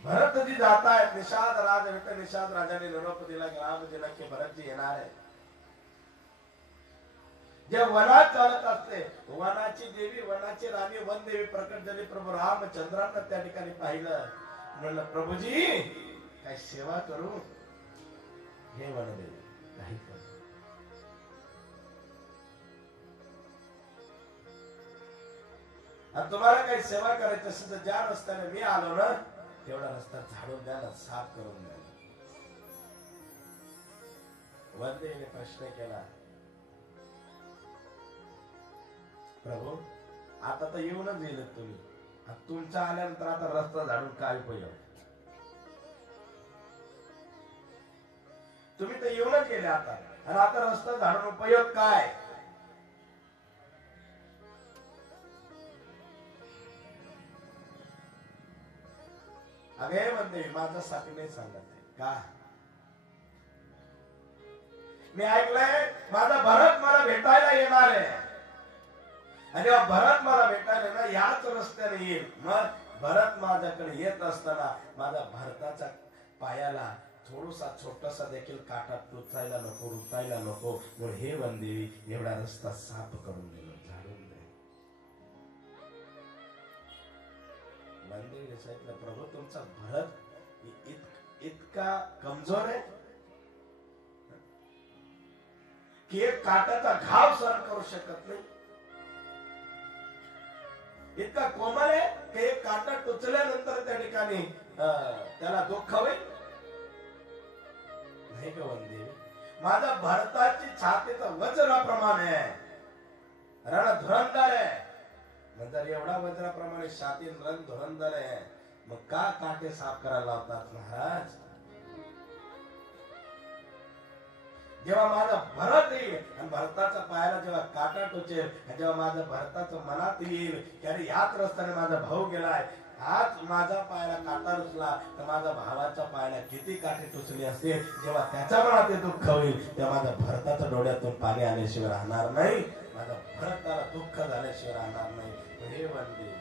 भरतजी जात आहेत. निषाद राजाने निरोप दिला की रामजीला की भरतजी येणार आहे. जे वनात चालत असते, वनाची देवी, वनाची राणी, वन देवी प्रकट झाली. प्रभू रामचंद्रांना त्या ठिकाणी पाहिलं. म्हणलं प्रभूजी काय सेवा करू? हे वनदेवी काही करू. आणि तुम्हाला काही सेवा करायची असेल तर ज्या रस्त्याने मी आलो ना तेवढा रस्ता झाडून द्या ना, साफ करून द्या. वनदेवीने प्रश्न केला, प्रभू आता तर येऊनच गेलेत तुम्ही, तुमच्या आल्यानंतर आता रस्ता झाडून काय उपयोग? तुम्ही तर येऊनच गेले आता, आणि आता रस्ता झाडून उपयोग काय? अगे म्हणते माझं साठी नाही सांगत आहे का? मी ऐकलंय माझा भरत मला भेटायला येणार आहे, आणि जेव्हा भरत मला भेटायला ना याच रस्त्याने येईल. मग भरत माझ्याकडे येत असताना माझ्या भरताच्या पायाला थोडासा छोटासा देखील काटा टुचायला नको, रुतायला नको. म्हणून हे वनदेवी एवढा रस्ता साफ करून दिला, झाडून दे. वनदेवी सांगितलं, प्रभू तुमचा भरत इतका कमजोर आहे की एक काटाचा घाव सहन करू शकत नाही, इतका कोमल आहे की एक काटा टुचल्यानंतर त्या ठिकाणी त्याला दुःख होईल. नाही का वनदेवी? माझ्या भरताची छाती तर वज्राप्रमाणे आहे, रणधुरंधर आहे. जर एवढा वज्राप्रमाणे छाती रणधुरंधर आहे, मग का काटे साफ करायला लावतात महाराज? जेव्हा माझा भरत येईल आणि भरताच्या पायाला जेव्हा काटा टोचेल, जेव्हा माझ्या भरताचं मनात येईल की अरे ह्याच रस्त्याने माझा भाऊ गेलाय, हाच माझा पायाला काटा रुचला तर माझ्या भावाच्या पायाला किती काटे टोचली असेल. जेव्हा त्याच्या मनात ते दुःख होईल तेव्हा माझ्या भरताच्या डोळ्यातून पाणी आल्याशिवाय राहणार नाही, माझ्या भरताला दुःख झाल्याशिवाय राहणार नाही. हे वनदेवी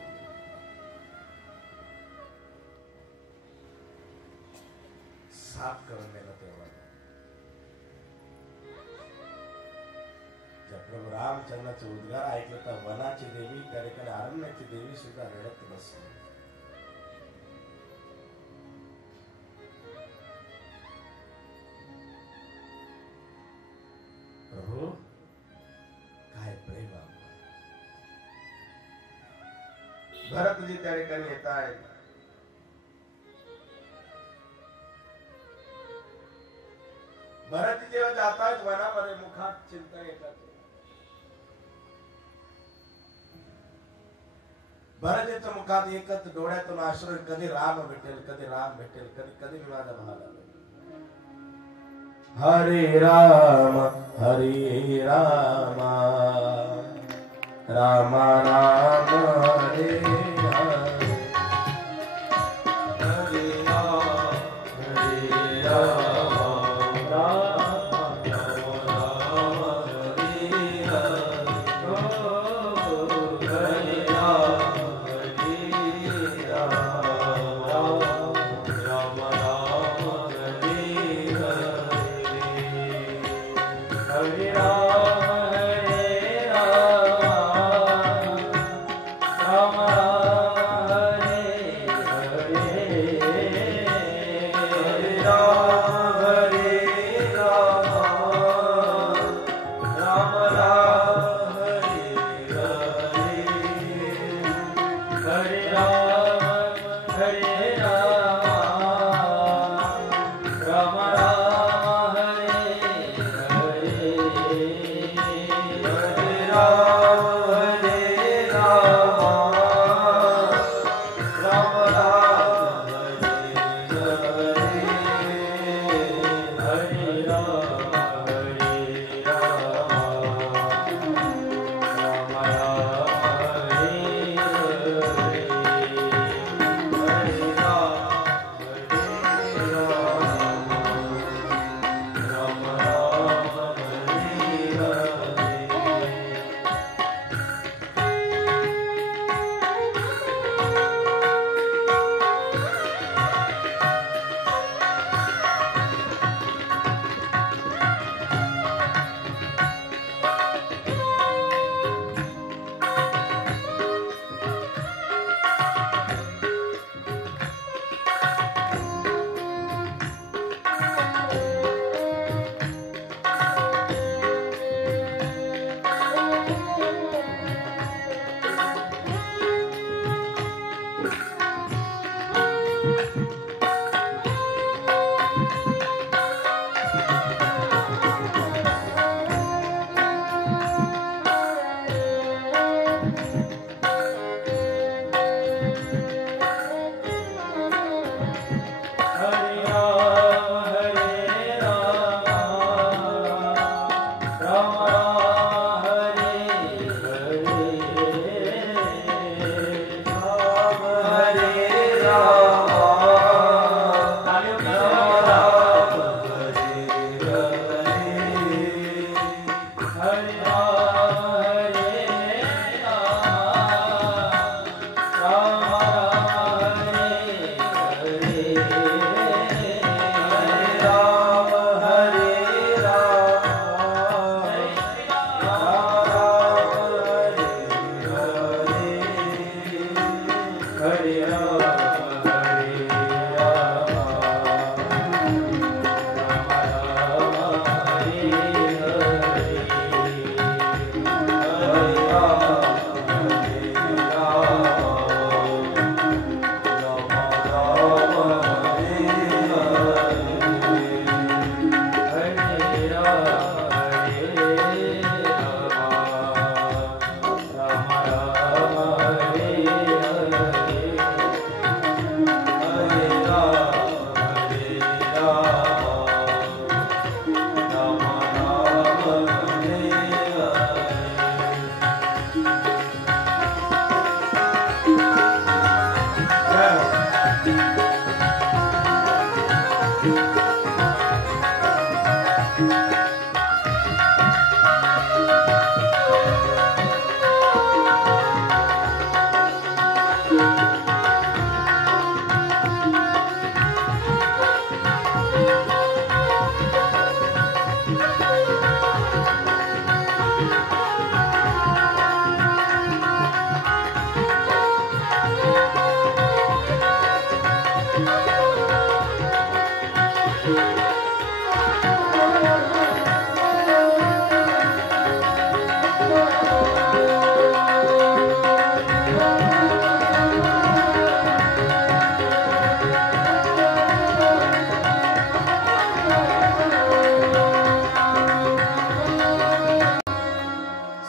साफ करून दिलं. तेव्हा प्रभू रामचंद्राचे उद्गार ऐकलं तर वनाची देवी, त्या ठिकाणी अरण्याची देवी सुद्धा रडत बसली. प्रभू काय प्रेम! भरतजी त्या ठिकाणी येत आहेत. भरत जेव्हा जातात वनामध्ये मुखात चिंता येतात. भरतीच्या मुखात एकच डोळ्यातून अश्रू, कधी राम भेटेल, कधी राम भेटेल, कधी कधी मी माझा भावाला. हरे राम हरे राम राम राम हरे हरे, हरे राम हरे राम राम राम हरे हरे राम हरे राम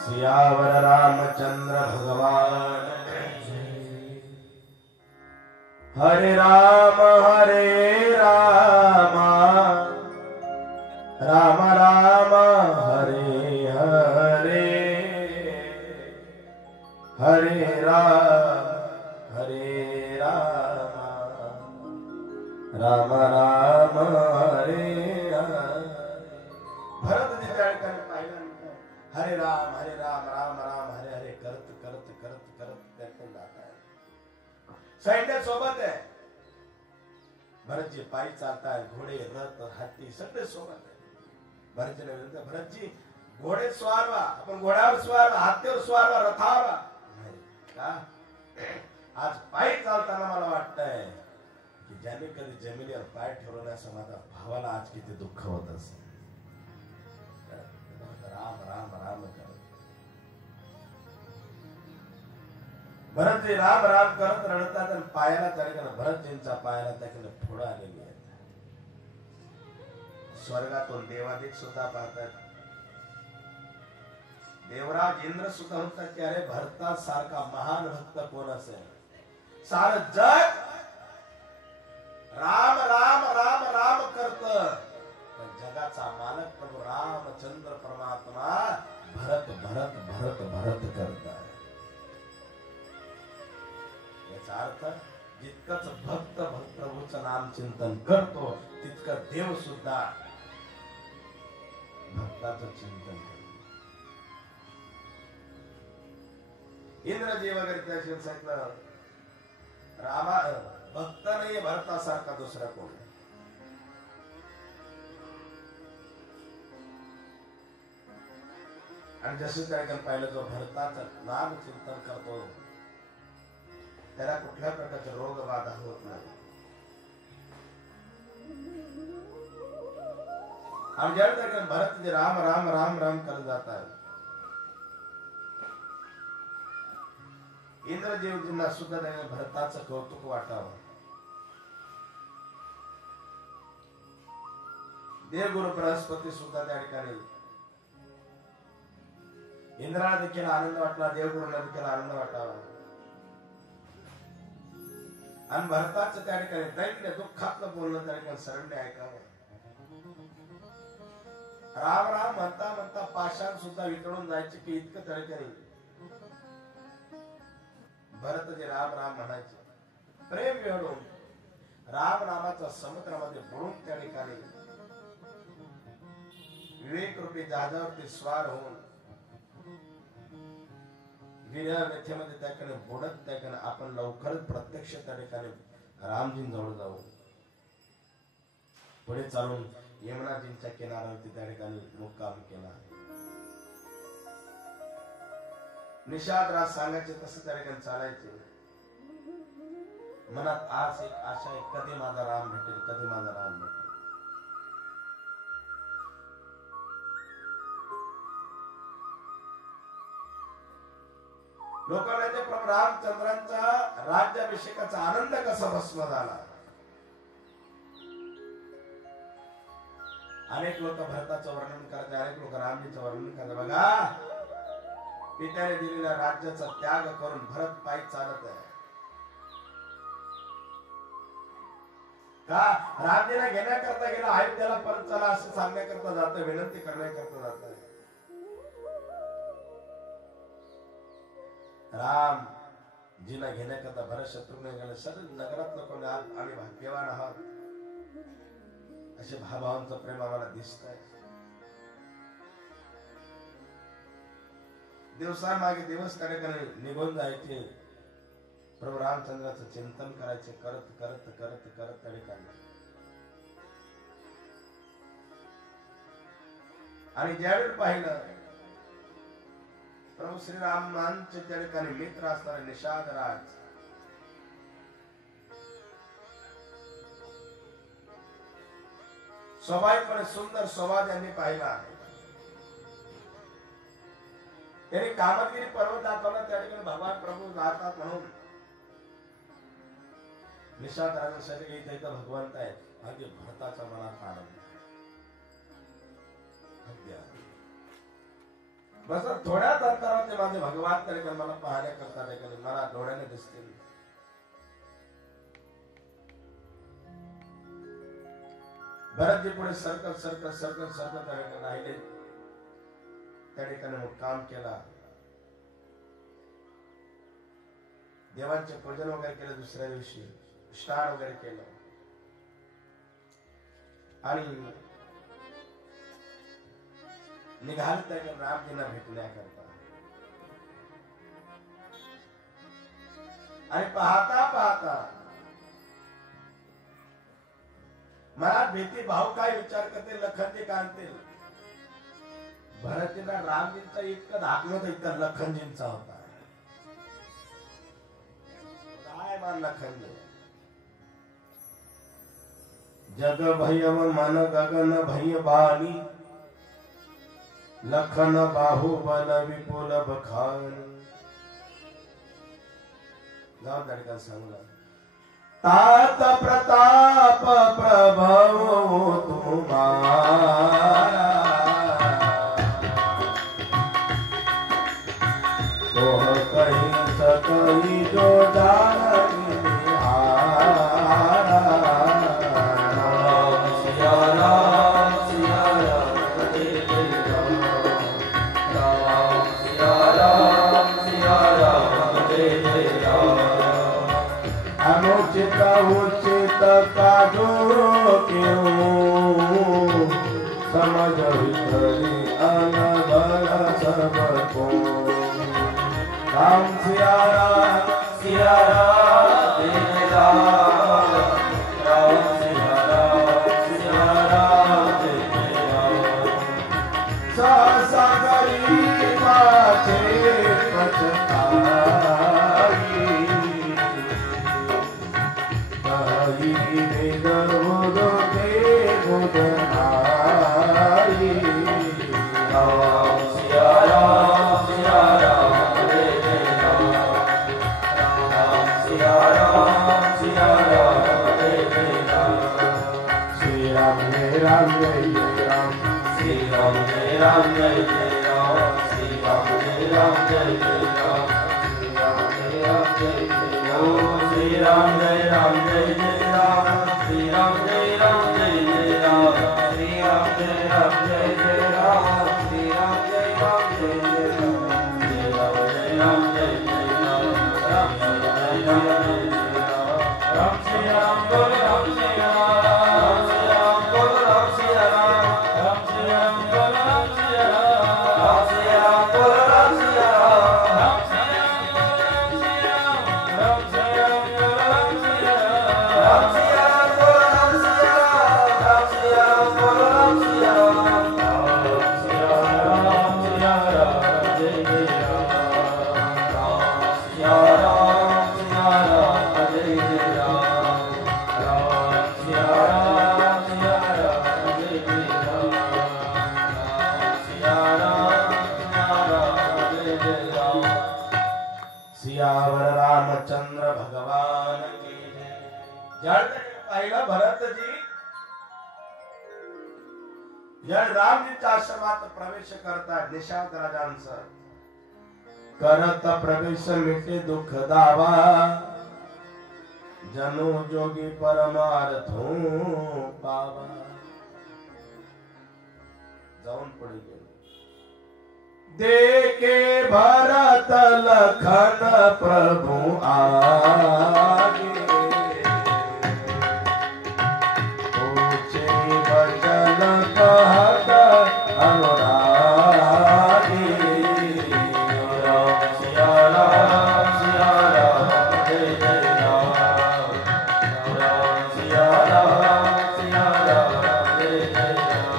सियावर रामचंद्र भगवान हरे राम राम राम हरे हरे हरे राम राम राम हरे हरे. भरत जी त्या ठिकाणी पाहिल्यानंतर हरे राम राम राम हरे हरे करत करत करत करत त्यातून जात आहे. सैन्य सोबत आहे. भरतजी पायी चालताय. घोडे रथ हत्ती सगळे सोबत आहे. भरतजीने विनंती, भरतजी घोडे स्वार व्हा, आपण घोड्यावर स्वार व्हा, हत्तीवर स्वार व्हा, रथावर व्हा. नाही का आज पायी चालताना मला वाटतंय की ज्याने कधी जमिनीवर पाय ठेवण्यास माझ्या भावाला आज किती दुःख होत असेल. राम राम राम कर. भरतजी राम राम करत रडतात आणि पायाला त्या भरतजींचा पायाला त्याकडे फोडा आलेली आहे. स्वर्गातून देवादिक सुद्धा पाहतात. देवराज इंद्र सुद्धा म्हणतात की अरे भरता सारखा महान भक्त कोण असेल. सारं जग राम राम राम राम करत, पण जगाचा मालक प्रभू रामचंद्र परमात्मा भरत भरत भरत भरत करतात. याचा अर्थ जितकंच भक्त प्रभूचं नाम चिंतन करतो तितकं देव सुद्धा भक्ताचं चिंतन करतो. इंद्रजी वगैरे त्या सांगितलं रामा भक्त नाही भरतासारखा दुसरा कोण. आणि जसं त्या पाहिलं जो भरताचं नाम चिंतन करतो त्याला कुठल्या प्रकारचा रोग बाधा होत नाही. आणि ज्यावेळी भरत जे राम राम राम राम करत जातात, इंद्रदेवजींना सुद्धा त्याने भरताचं कौतुक वाटावं. देवगुरु बृहस्पती सुद्धा त्या ठिकाणी इंद्राला देखील आनंद वाटला, देवगुरूंना देखील आनंद वाटावा. आणि भरताचं त्या ठिकाणी दैन्य दुःखातलं बोलणं त्या ठिकाणी सरळने ऐकावं. राम राम म्हणता म्हणता पाषाण सुद्धा वितळून जायचे की इतकं त्या ठिकाणी भरत जे राम राम म्हणायचे. प्रेम मिळवून राम नामाच्या समुद्रामध्ये बुडून त्या ठिकाणी विवेक रूपी जहाजावरती स्वार होऊन गिर्या व्यथेमध्ये त्या ठिकाणी बुडत त्या ठिकाणी आपण लवकरच प्रत्यक्ष त्या ठिकाणी रामजींजवळ जाऊ. पुढे चालून यमुनाजींच्या किनाऱ्यावरती त्या ठिकाणी मुक्काम केला. निषाद राज सांगायचे तसं त्या ठिकाणी चालायचे. मनात आज एक आशा आहे, कधी माझा राम भेटेल, कधी माझा राम भेटेल. लोकांना ते प्रभू रामचंद्रांचा राज्याभिषेकाचा आनंद कसा भस्म झाला. अनेक लोक भरताचं वर्णन करतात, अनेक लोक रामजीचं वर्णन करतात. बघा, पित्याने दिलेल्या राज्याचा त्याग करून भरत पायी चालत आहे. का रामजीला घेण्याकरता गेला, अयोध्येला परत चला असं सांगण्याकरता जात, विनंती करण्याकरता जात. राम जीला घेण्याकरता भरत शत्रुघ्न गेले. सर्व नगरात लोकांनी आम्ही भाग्यवान आहात असे भावांचं प्रेम आम्हाला दिसत आहे. दिवसामागे दिवस त्या ठिकाणी निघून जायचे. प्रभू रामचंद्राचं चिंतन करायचे. करत करत करत करत त्या ठिकाणी आणि ज्यावेळी पाहिलं प्रभू श्रीरामांचे त्या ठिकाणी मित्र असणारे निषाद राज स्वाभाविकपणे सुंदर स्वभाव ज्यांनी पाहिला, त्यांनी कामतगिरी पर्वत दाखवला. त्या ठिकाणी भगवान प्रभू जातात म्हणून निषाद राजासाठी इथे भगवंत आहे. अगदी भरताच्या मनात आनंद. बस थोड्याच अंतरावरती माझे भगवान त्या ठिकाणी मला पाहण्याकरता त्या ठिकाणी मला डोळ्याने दिसतील. भरतजी पुढे सरकत सरकत सरकत सरकत त्या ठिकाणी राहिले. त्या ठिकाणी मुक्काम केला. देवांचे पूजन वगैरे केलं. दुसऱ्या दिवशी स्नान वगैरे केलं आणि निघाले त्या रामजींना भेटण्याकरता. आणि पाहता पाहता मला भीती, भाऊ काय विचार करते, लखनजी काय आणतील. भरतीला रामजींचा इतकं धाक नव्हतं, इतका लखनजींचा होता. काय मान लखनजी. जग भयम मन गगन भय बानी, लखन बाहुबल विपुल बखान. जाऊ धडका सांगला. तात प्रताप प्रभव तुम्हारा, तोह कहीं सकई जो जान निहारा. राम सिया राम सिया राम जय जय राम. राम सिया राम सिया राम जय जय राम. अनुचित उचित काजो क्यों, समझ विचरी अनबल सबको. राम सिया राम जय जय राम. राम सिया राम जय जय राम. सहसा गरी माथे पछताई, वेद बोलो के बुधनाई. राम सिया राम जय जय राम. राम सिया राम जय जय राम. श्री राम जय राम जय जय राम. श्री राम जय राम जय जय राम. श्री राम जय राम जय जय राम. श्री राम जय राम जय जय राम. श्री राम जय राम जय जय राम. श्री राम जय राम जय जय राम. श्री राम जय राम जय जय राम. श्री राम जय राम जय जय राम. श्री राम जय राम जय जय राम. राम जय राम जय जय राम. राम श्री राम बोल राम श्री राम. राम श्री राम बोल राम श्री राम. राम श्री राम बोल राम श्री राम. राम श्री राम बोल राम श्री राम. राम श्री राम रामचंद्र भगवान की जय. ज्यावेळी पाहिलं भरतजी या रामजीच्या आश्रमात प्रवेश करतात निशांत राजांचा करत प्रवेश मिटे दुःख दावा जनो जोगी परमार्थो पावा. जाऊन पुढे गेले देखे भरत लखन प्रभु आगे कहत अनुरागी. राम सिया राम जय जय राम. राम सिया राम जय जय राम.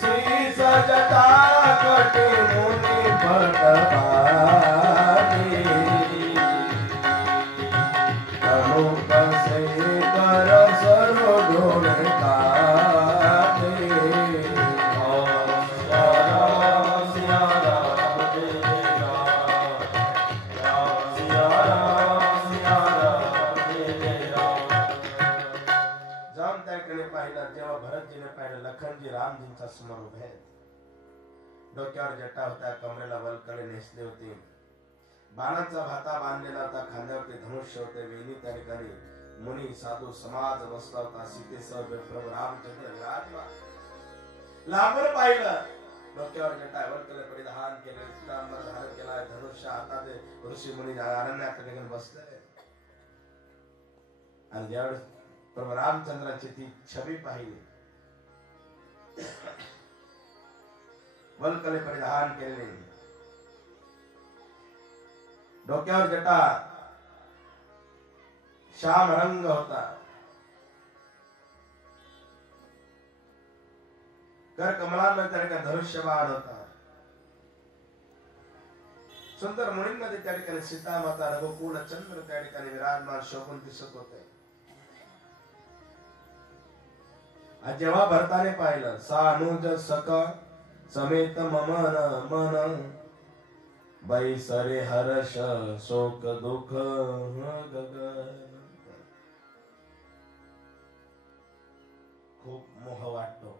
श्री सजता कटे मुनि भटभागी अनुप से कर सर्व गुण गाते. राम सिया राम जय जय राम. राम सिया राम जय जय राम. जाऊन त्याकडे पाहिलं जेव्हा भरतजीने पाहिलं लखनजी रामजींच्या समोर उभे आहेत. डोक्यावर जटा होत्या कमरेला वलकडे नेसले होते बाणाचा भाता बांधलेला होता खांद्यावरती धनुष्य होते वेणी त्या ठिकाणी मुनी साधू समाज बसला होता सीतेसह प्रभू रामचंद्र विराजमान. लांबून पाहिलं डोक्यावर जटा वलकडे परिधान केले पितांबर धारण केला धनुष्य हातात ऋषी मुनी अरण्यात ठिकाणी बसले. आणि ज्यावेळेस प्रभू रामचंद्राची ती छबी पाहिली वलकले परिधान केले डोक्यावर जटा श्याम रंग होता कर कमलांमध्ये त्या धनुष्यबाण होता. सुंदर मुलींमध्ये त्या ठिकाणी सीता माता रघुकुल चंद्र त्या ठिकाणी विराजमान शोभून दिसत होते. आज जेव्हा भरताने पाहिलं सानुज सका समेत ममन मन बैसरे हर्ष शोक दुख गगन. खूप मोह वाटतो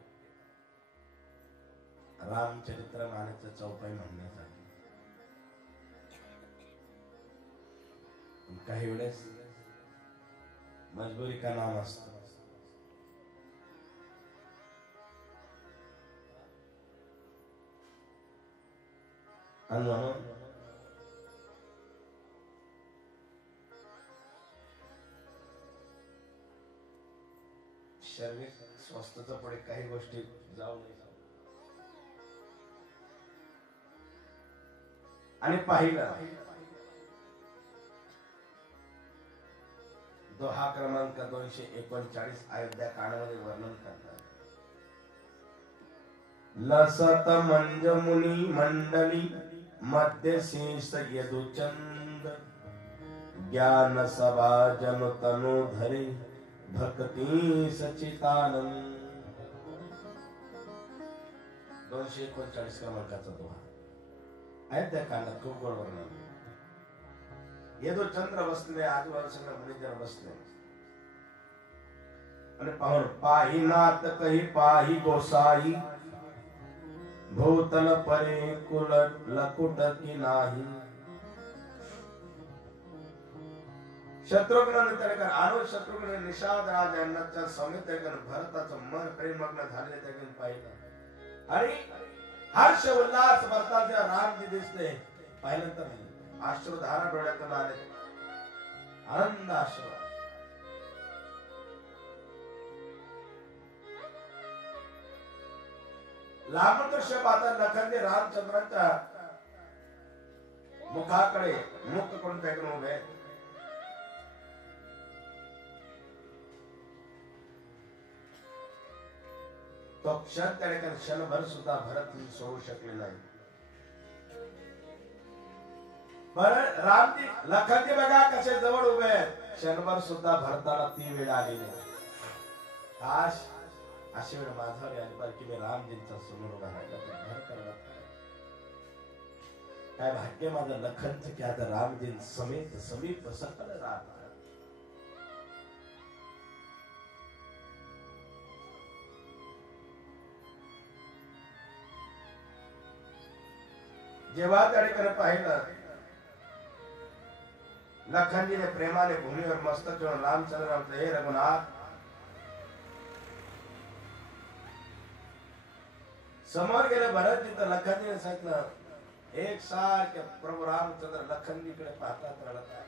रामचरित्र मानेचं चौपाई म्हणण्यासाठी. काही वेळेस मजबुरी का नाम असतं. आणि म्हणून शरीर स्वस्थच्या पुढे काही गोष्टी जाऊ नये. आणि पाहिलं दोहा क्रमांक 239 अयोध्या कांडामध्ये वर्णन करतात. लसत मंज मुनी मंडली मध्य शेष यदुचंद ज्ञान सभा जन तनु धरे भक्ती सचितानंद. 239 क्रमांकाचा दोहा अयोध्या कांडात खूप गोड वर्णन. यदु चंद्र बसले आजूबाजू सगळे मुनिजन बसले आणि पाहून पाही नाथ कही पाही गोसाई भूतल परे कुल लकुट की नाही. शत्रुघ्न त्याकडे आलो शत्रुघ्न निषाद राज यांच्या समेत भरताचं मन प्रेमग्न झाले त्याकडे पाहिलं आणि हर्ष उल्हास भरताच्या रामजी दिसले पाहिल्यानंतर अश्रुधारा डोळ्यातून आले आनंद अश्रू. लांब दृश्य पाहता लखनजी रामचंद्राच्या मुखाकडे मुख करून त्याकडून उभे. तो क्षण त्या ठिकाणी क्षणभर सुद्धा भरत सोडू शकले नाही. बरं रामजी लखनजी बघा कसे जवळ उभे आहेत. क्षणभर सुद्धा भरताला ती वेळ आली नाही. काश अशी वेळ माझ्यावर आली पाहिजे की मी रामजींचा समोर उभा राहिला. काय भाग्य माझं लखनचं की आता रामजी समेत समीप सकल राम. जेव्हा त्याने पाहिलं लखनजीने प्रेमाने भूमीवर मस्तक ठेवून रामचंद्र म्हटलं, हे रघुनाथ, समोर गेले भरत तिथं लखनजीने सांगितलं, एक सारखे प्रभू रामचंद्र लखनजीकडे पाहतात, रडत आहे.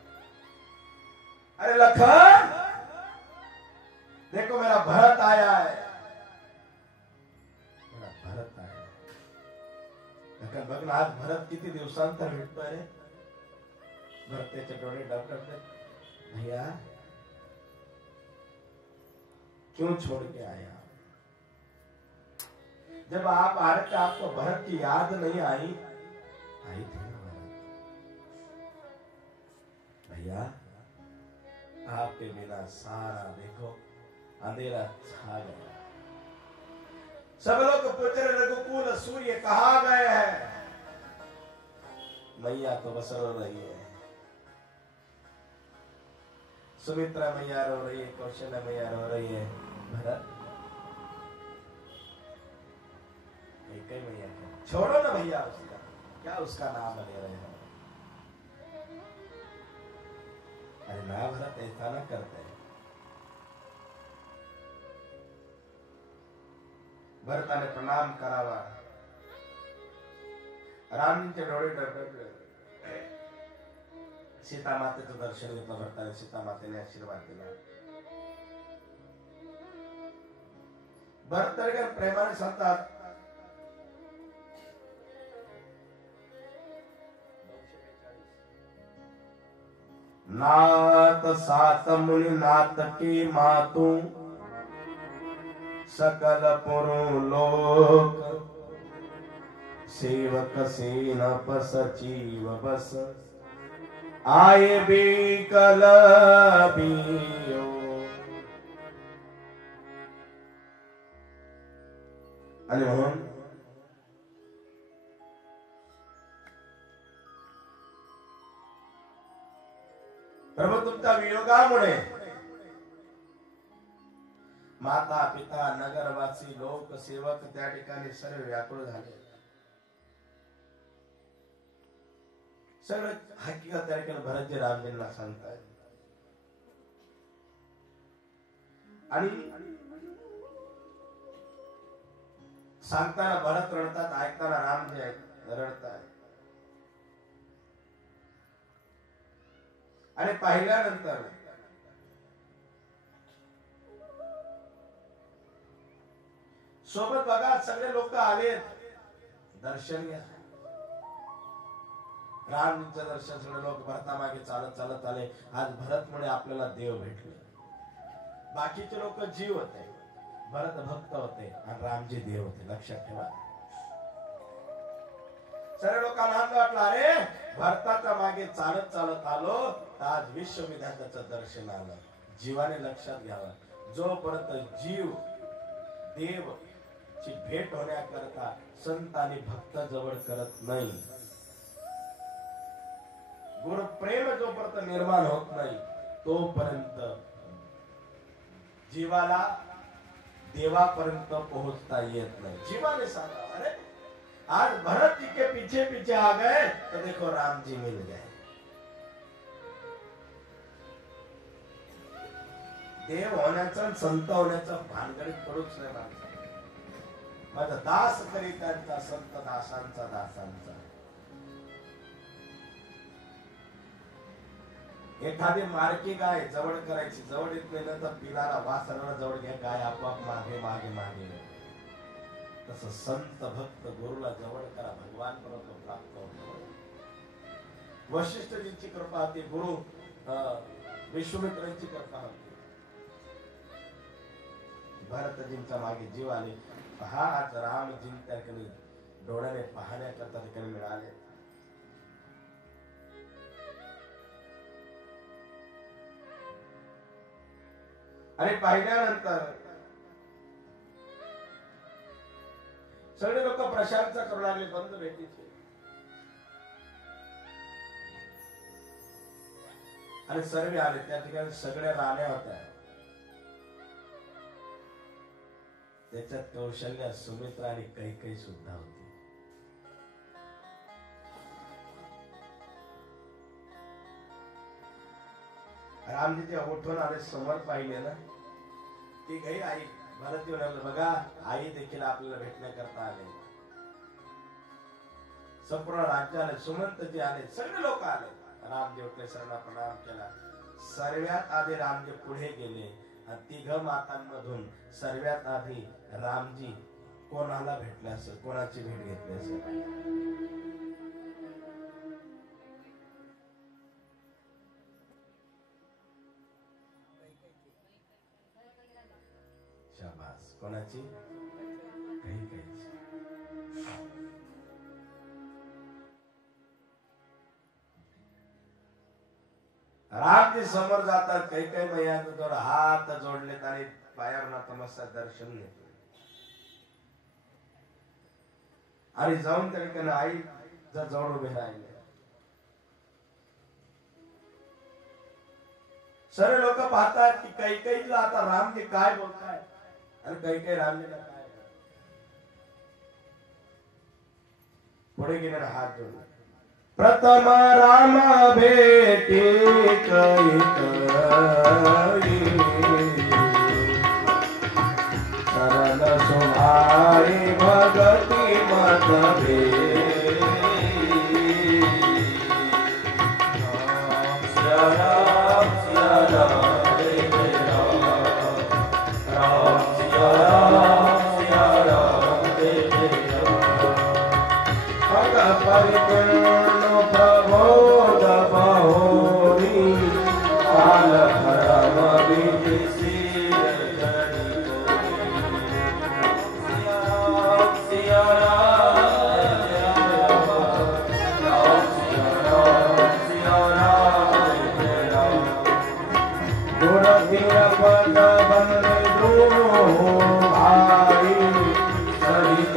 अरे लखन, देखो मेरा भरत आया है, मेरा भरत आया. लखन बघ ना, आज भरत किती दिवसांतर भेटतोय रे. भरतेचे डोळे डबडबले, भैया क्यों छोड़ के आया? जब आप आ रहे थे आपको भरत की याद नहीं आई? आई थी ना भरत. भैया आपके बिना सारा देखो अंधेरा छा गया. सब लोग पूछ रहे रघुकुल सूर्य कहाँ गए हैं? मैया तो बस रो रही है. सुमित्रा मैया रो रही है, कौशल्या मैया रो रही है. भरत एक ही मैया है. छोड़ो ना भैया उसका, क्या उसका नाम ले रहे हो? अरे ना भरत, ऐसा ना करते. भरताने प्रणाम करावा. रामजींचे डोळे डबडबले. सीता मातेचं दर्शन घेतलं भरताने. सीता मातेने आशीर्वाद दिला. भरतडकर प्रेमाने सांगतात, नाथ सात मुनि नाथ की मातु सकल पुरु लोक सेवक सेनप सचिव बस आये बिकल बियो. आणि म्हणून प्रभू तुमच्या वियोगामुळे माता पिता नगरवासी लोक सेवक त्या ठिकाणी सर्व व्याकुळ झाले. सगळं हकीकत त्या ठिकाणी भरतजी रामजींना सांगताय. आणि सांगताना भरत रडतात, ऐकताना रामजी रडतात. आणि पाहिल्यानंतर सोबत बघा सगळे लोक आले दर्शन घ्या. रामजींचं दर्शन सगळे लोक भरतामागे चालत चालत आले. आज भरतमुळे आपल्याला देव भेटले. बाकीचे लोक जीव होते, भरत भक्त होते आणि रामजी देव होते. लक्षात ठेवा. सर्व लोकांना आनंद वाटला. अरे भरताच्या मागे चालत चालत आलो, आज विश्वविधात्याचं दर्शन आलं. जीवाने लक्षात घ्यावं, जोपर्यंत जीव देव ची भेट होण्याकरता संत आणि भक्त जवळ करत नाही, गुरु प्रेम जोपर्यंत निर्माण होत नाही, तोपर्यंत जीवाला देवापर्यंत पोहोचता येत नाही. जीवाने सांगा, अरे आज भरत जी के पीछे पीछे आ गए तो देखो राम जी मिल गए. देव होण्याचा संत होण्याचा भानगडीत पडूच नाही माणसा. माझा दास करी त्यांचा संत दासांचा दासांचा. एखादी मार्की गाय जवळ करायची, जवळ येत नाही ना तर पिलाला वासराला जवळ घ्या, गाय आपोआप मागे मागे मागे. तसं संत भक्त गुरुला जवळ करा, भगवान बरोबर प्राप्त होतो. वशिष्ठजींची कृपा होती, गुरु विश्वामित्रांची कृपा होती. भरतजींच्या मागे जीव आले. पहा आज रामजी त्या ठिकाणी डोळ्याने पाहण्याकरता ठिकाणी मिळाले. आणि पाहिल्यानंतर सगळे लोक प्रशंसा करू लागले बंद भेटीचे. आणि सर्व आले. त्या ठिकाणी सगळ्या राण्या होत्या. त्याच्यात कौशल्या, सुमित्रा आणि कैकेयी सुद्धा होती. रामजी उठून आले, समोर पाहिले ना ती काही आई भरत येऊन बघा, आई देखील आपल्याला भेटण्याकरता आले. संपूर्ण राज्य आले, सुमंतजी आले, सगळे लोक आले. रामजी उठले, सर्वांना प्रणाम केला. सर्वात आधी रामजी पुढे गेले आणि तिघ मातांमधून सर्वात आधी रामजी कोणाला भेटले असेल, कोणाची भेट घेतली असेल? शाबास. कोणाची? कैकेयीची. रामजी समोर जातात. कैकेयी मैयाचं जर हात जोडलेत आणि पायावर नतमस्तक दर्शन घेतले आणि जाऊन त्या ठिकाणी आई जवळ उभे राहिले. सर्व लोक पाहतात की कैकेयीला आता रामजी काय बोलताय आणि कैकेयी रामजीला काय. पुढे गेले, हात जोडले. प्रथम राम भेटी कैकेयी, सरल सुभाई भगती मत भेटी. राम सिया राम जय राम, राम सिया राम जय राम. भगत परिपूर्ण प्रबोध बहोरी, काल धर्म विधि सिर धरि गोरी. सिया राम जय राम, राम सिया राम जय राम. गुरु पद बंदे दो भाई, सहित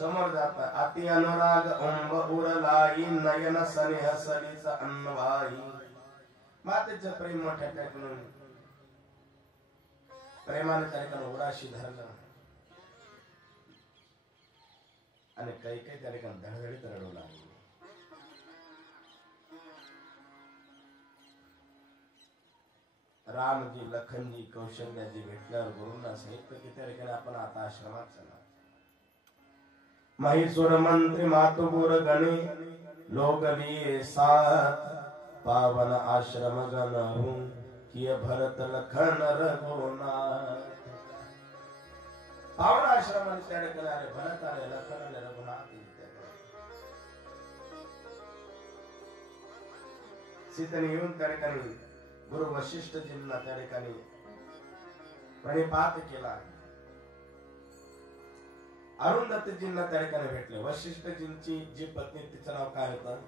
समोर जाता अति अनुराग अंब उरलाई नयन सनेह सलीचा अन्नवाई. मातेचं प्रेम मोठ्या टाकून प्रेमाने त्या उराशी धरलं आणि काही काही त्या ठिकाणी धडधडीत रडू लागली. रामजी लखनजी कौशल्याजी भेटल्यावर गुरुंना सांगितलं की त्या ठिकाणी आपण आता आश्रमात चला. महिषुर मंत्री मातुबुर गणे लोगलिये साथ पावन आश्रम गण हूं किय भरत लखन रघुनाथ. पावन आश्रमाने त्या ठिकाणी आले भरत आले लखन आले रघुनाथ. सीतेने येऊन त्या ठिकाणी गुरु वशिष्ठजींना त्या ठिकाणी प्रणिपात केला. अरुंधतीजींना त्या ठिकाणी भेटले. वशिष्ठजींची जी पत्नी तिचं नाव काय होतं?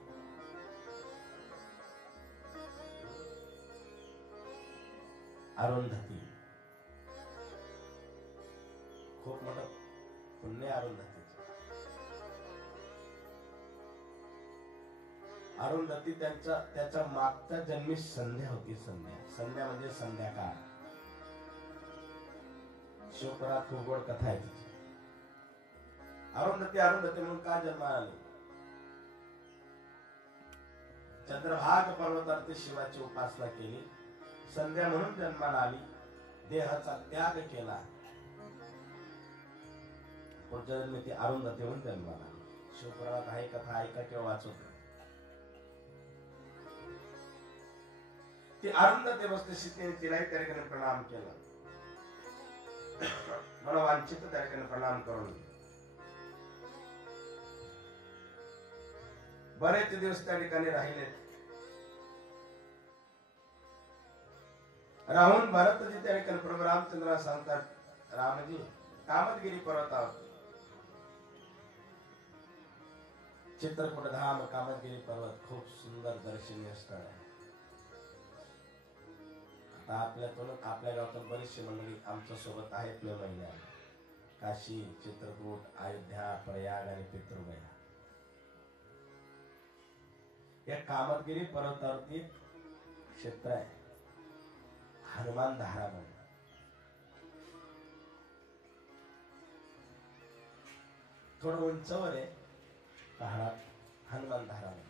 अरुंधती. खूप मोठं पुण्य अरुंधतीचं. अरुंधती त्याच्या मागच्या जन्मी संध्या होती. संध्या म्हणजे संध्याकाळ. शिवपुरात खूप गोड कथा आहे तिची. अरुंधती म्हणून का जन्माला आली? चंद्रभाग पर्वतावरती शिवाची उपासना केली. संध्या म्हणून जन्माला आली. देहाचा त्याग केला. पुढच्या जन्मी ती अरुंधती म्हणून जन्माला आली. शिवपुराणात आहे कथा, ऐका किंवा वाचवतो. ती अरुंधती वस्तुस्थितीने तिलाही त्या ठिकाणी प्रणाम केला. मनोवांछित त्या ठिकाणी प्रणाम करून बरेच दिवस त्या ठिकाणी राहिले. राहून भरतजी त्या ठिकाणी प्रभू रामचंद्र सांगतात, रामजी कामतगिरी पर्वतावर चित्रकूट धाम कामतगिरी पर्वत खूप सुंदर दर्शनीय स्थळ आहे. आता आपल्या गावातून बरीचशी मंडळी आमच्या सोबत आहेत. मे महिन्यात काशी, चित्रकूट, अयोध्या, प्रयाग आणि पितृगया या कामतगिरी पर्वतावरती क्षेत्र आहे. हनुमान धारा म्हणून थोडं उंचावर आहे पहाडात. हनुमान धारा म्हणून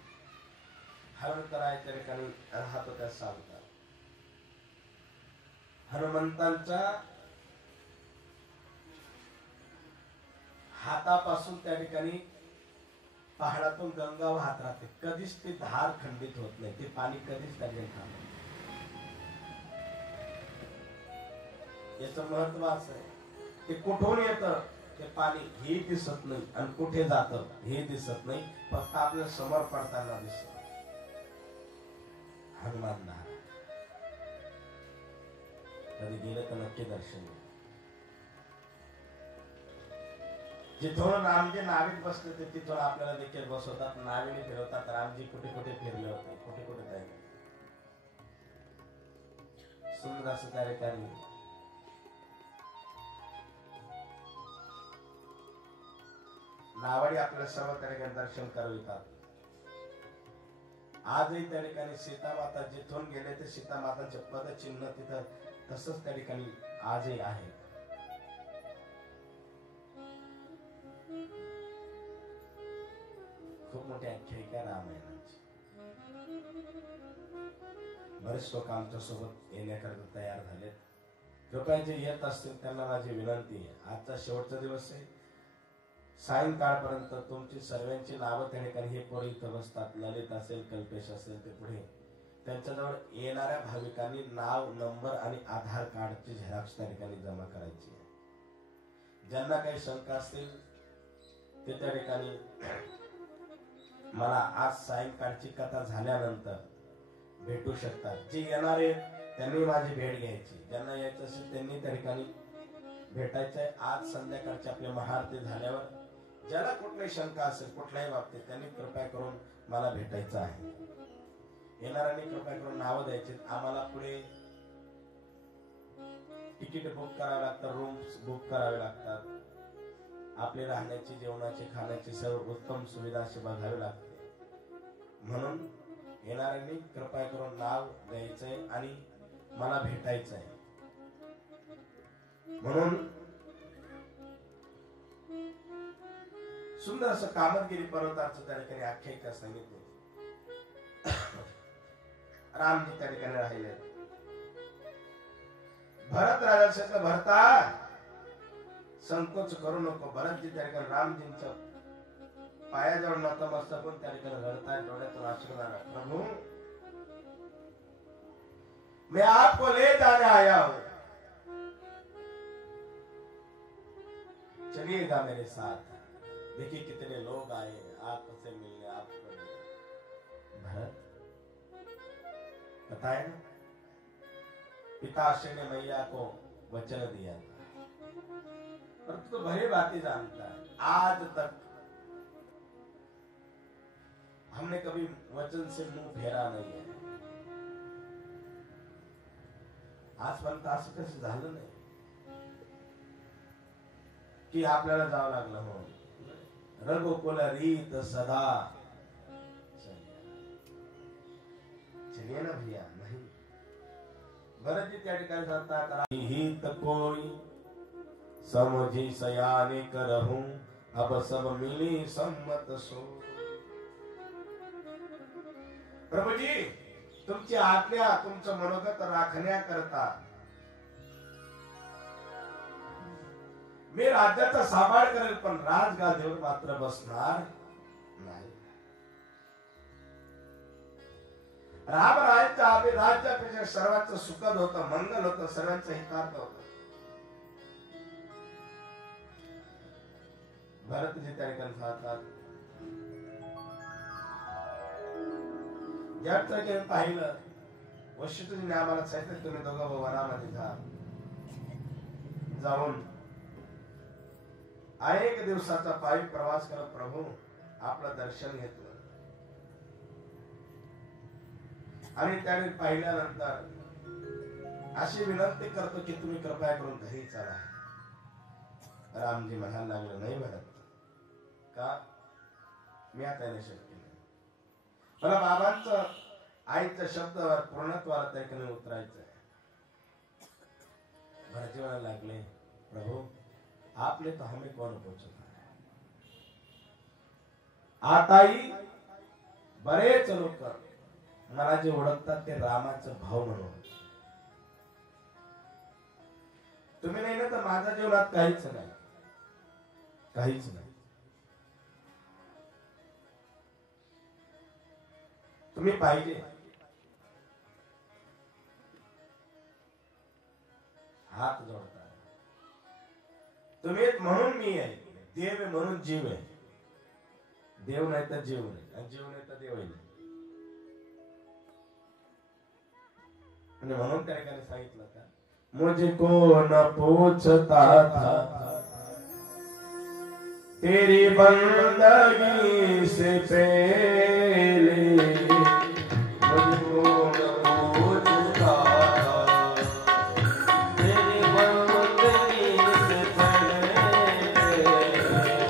हनुमंतराय त्या ठिकाणी राहतो. त्या सांगतात हनुमंतांच्या हातापासून त्या ठिकाणी पहाडातून गंगा वाहत राहते. कधीच ती धार खंडित होत नाही. ते पाणी कधीच त्याने थांबत. याचं महत्व असं आहे, ते कुठून येतं ते पाणी हे दिसत नाही आणि कुठे जातं हे दिसत नाही. फक्त आपल्या समोर पडताना दिसत. हनुमान धार कधी गेलं तर नक्की दर्शन. जिथून रामजी नावीत बसले ते तिथून आपल्याला देखील बसवतात. नावीने फिरवतात. रामजी कुठे कुठे फिरले होते, कुठे कुठे जायचे. सुंदर असं त्या ठिकाणी नावाडी आपल्या सर्व त्या ठिकाणी दर्शन करवितात. आजही त्या ठिकाणी सीतामाता जिथून गेले ते सीतामातांचे पदचिन्ह तिथं तसंच त्या ठिकाणी आजही आहे. खूप मोठी आख्यायिका रामायणाची. बरेच लोक आमच्या सोबत येण्याकरता तयार झालेत. कृपया जे येत असतील त्यांना माझी विनंती आहे, आजचा शेवटचा दिवस आहे. सायंकाळपर्यंत तुमची सर्वांची नावं त्या ठिकाणी हे पोरं इथं बसतात. ललित असेल, कल्पेश असेल, ते पुढे त्यांच्याजवळ येणाऱ्या भाविकांनी नाव, नंबर आणि आधार कार्डची झेरॉक्स त्या ठिकाणी जमा करायची आहे. ज्यांना काही शंका असतील ते त्या ठिकाणी मला आज सायंकाळची कथा झाल्यानंतर भेटू शकतात. जे येणारे त्यांनी माझी भेट घ्यायची. ज्यांना यायचं असेल त्यांनी त्या ठिकाणी भेटायचं आहे. आज संध्याकाळची आपली महाआरती झाल्यावर ज्याला कुठलीही शंका असेल कुठल्याही बाबतीत त्यांनी कृपया करून मला भेटायचं आहे. येणाऱ्यांनी कृपया करून नावं द्यायची. आम्हाला पुढे तिकीट बुक करावे लागतात, रूम्स बुक करावे लागतात. आपली राहण्याची, जेवणाची, खाण्याची सर्व उत्तम सुविधा अशी बघावी लागते. म्हणून येणाऱ्यांनी कृपया करून नाव द्यायचंय आणि मला भेटायचंय. म्हणून सुंदर असं कामतगिरी पर्वताचं त्या ठिकाणी आख्यायिका सांगितली. रामजी त्या ठिकाणी राहिले. भरत राजा सांगितलं, भरता संकोच करू नको. भरतजी त्या ठिकाणी रामजींच्या पायाजवळ नतमस्तक पण त्या ठिकाणी रडताय, डोळ्यातून अश्रू आला. प्रभु, मैं आपको ले जाने आया हूं, चलिएगा मेरे साथ. देखिए कितने लोग आए हैं आपसे मिलने, आपको मिलने. भरत, पता है ना, पिताश्री ने मैया को वचन दिया था, पर तू तो भली बातें जानता है. आज तक हमने कभी वचन से मुंह फेरा नहीं है. आजपर्यंत असं कसं झालं नाही की आपल्याला जावं लागलं. हो, रघुकुल रीत सदा चलिए ना भैया. नहीं, भरत जी त्या ठिकाणी सांगतात, हित कोई समझी सयाने करहूं, अब सब मिली सम्मत सो. प्रभुजी, तुमची आज्ञा, तुमचं मनोगत राखण्याकरता मी राज्याचा सांभाळ करेल, पण राजगादीवर मात्र बसणार नाही. रामरायांच्या राज्यापेक्षा सर्वांचं सुखद होतं, मंगल होतं, सर्वांचं हितार्थ होतं. भरतजी त्या ठिकाणी सांगतात, ज्याचं पाहिलं, वशिष्ठजीने आम्हाला सांगितलं तुम्ही दोघं वनामध्ये जा. जाऊन अनेक दिवसाचा पायी प्रवास करत प्रभू आपलं दर्शन घेतलं. आणि त्याने पाहिल्यानंतर अशी विनंती करतो की तुम्ही कृपया करून घरी चला. रामजी म्हणायला लागले, नाही भरत, का मी आता येणे शक्य नाही. मला बाबांचं, आईच्या शब्दावर पूर्णत्वाला त्या ठिकाणी उतरायचं आहे. भरतजी म्हणायला लागले, प्रभू आपने तो हमें कौन पूछता है. आताही बरेच लोक मला जे ओळखतात ते रामाचा भाव म्हणून. तुम्ही नाही ना तर माझ्या जीवनात काहीच नाही, काहीच नाही. तुम्ही पाहिजे हात जोडता. तुम्ही म्हणून मी आहे, देव आहे म्हणून जीव आहे. देव नाही तर जीव नाही, आणि जीव नाही तर देव नाही. म्हणून त्या ठिकाणी सांगितलं का, मुझको न पूछता था तेरी बंदगी से पहले, मुझको न पूछता था तेरी बंदगी से पहले,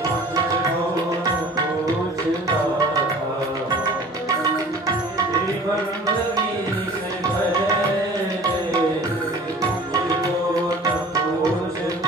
मुझको न पूछता था तेरी बंदगी से पहले, मुझको न पूछता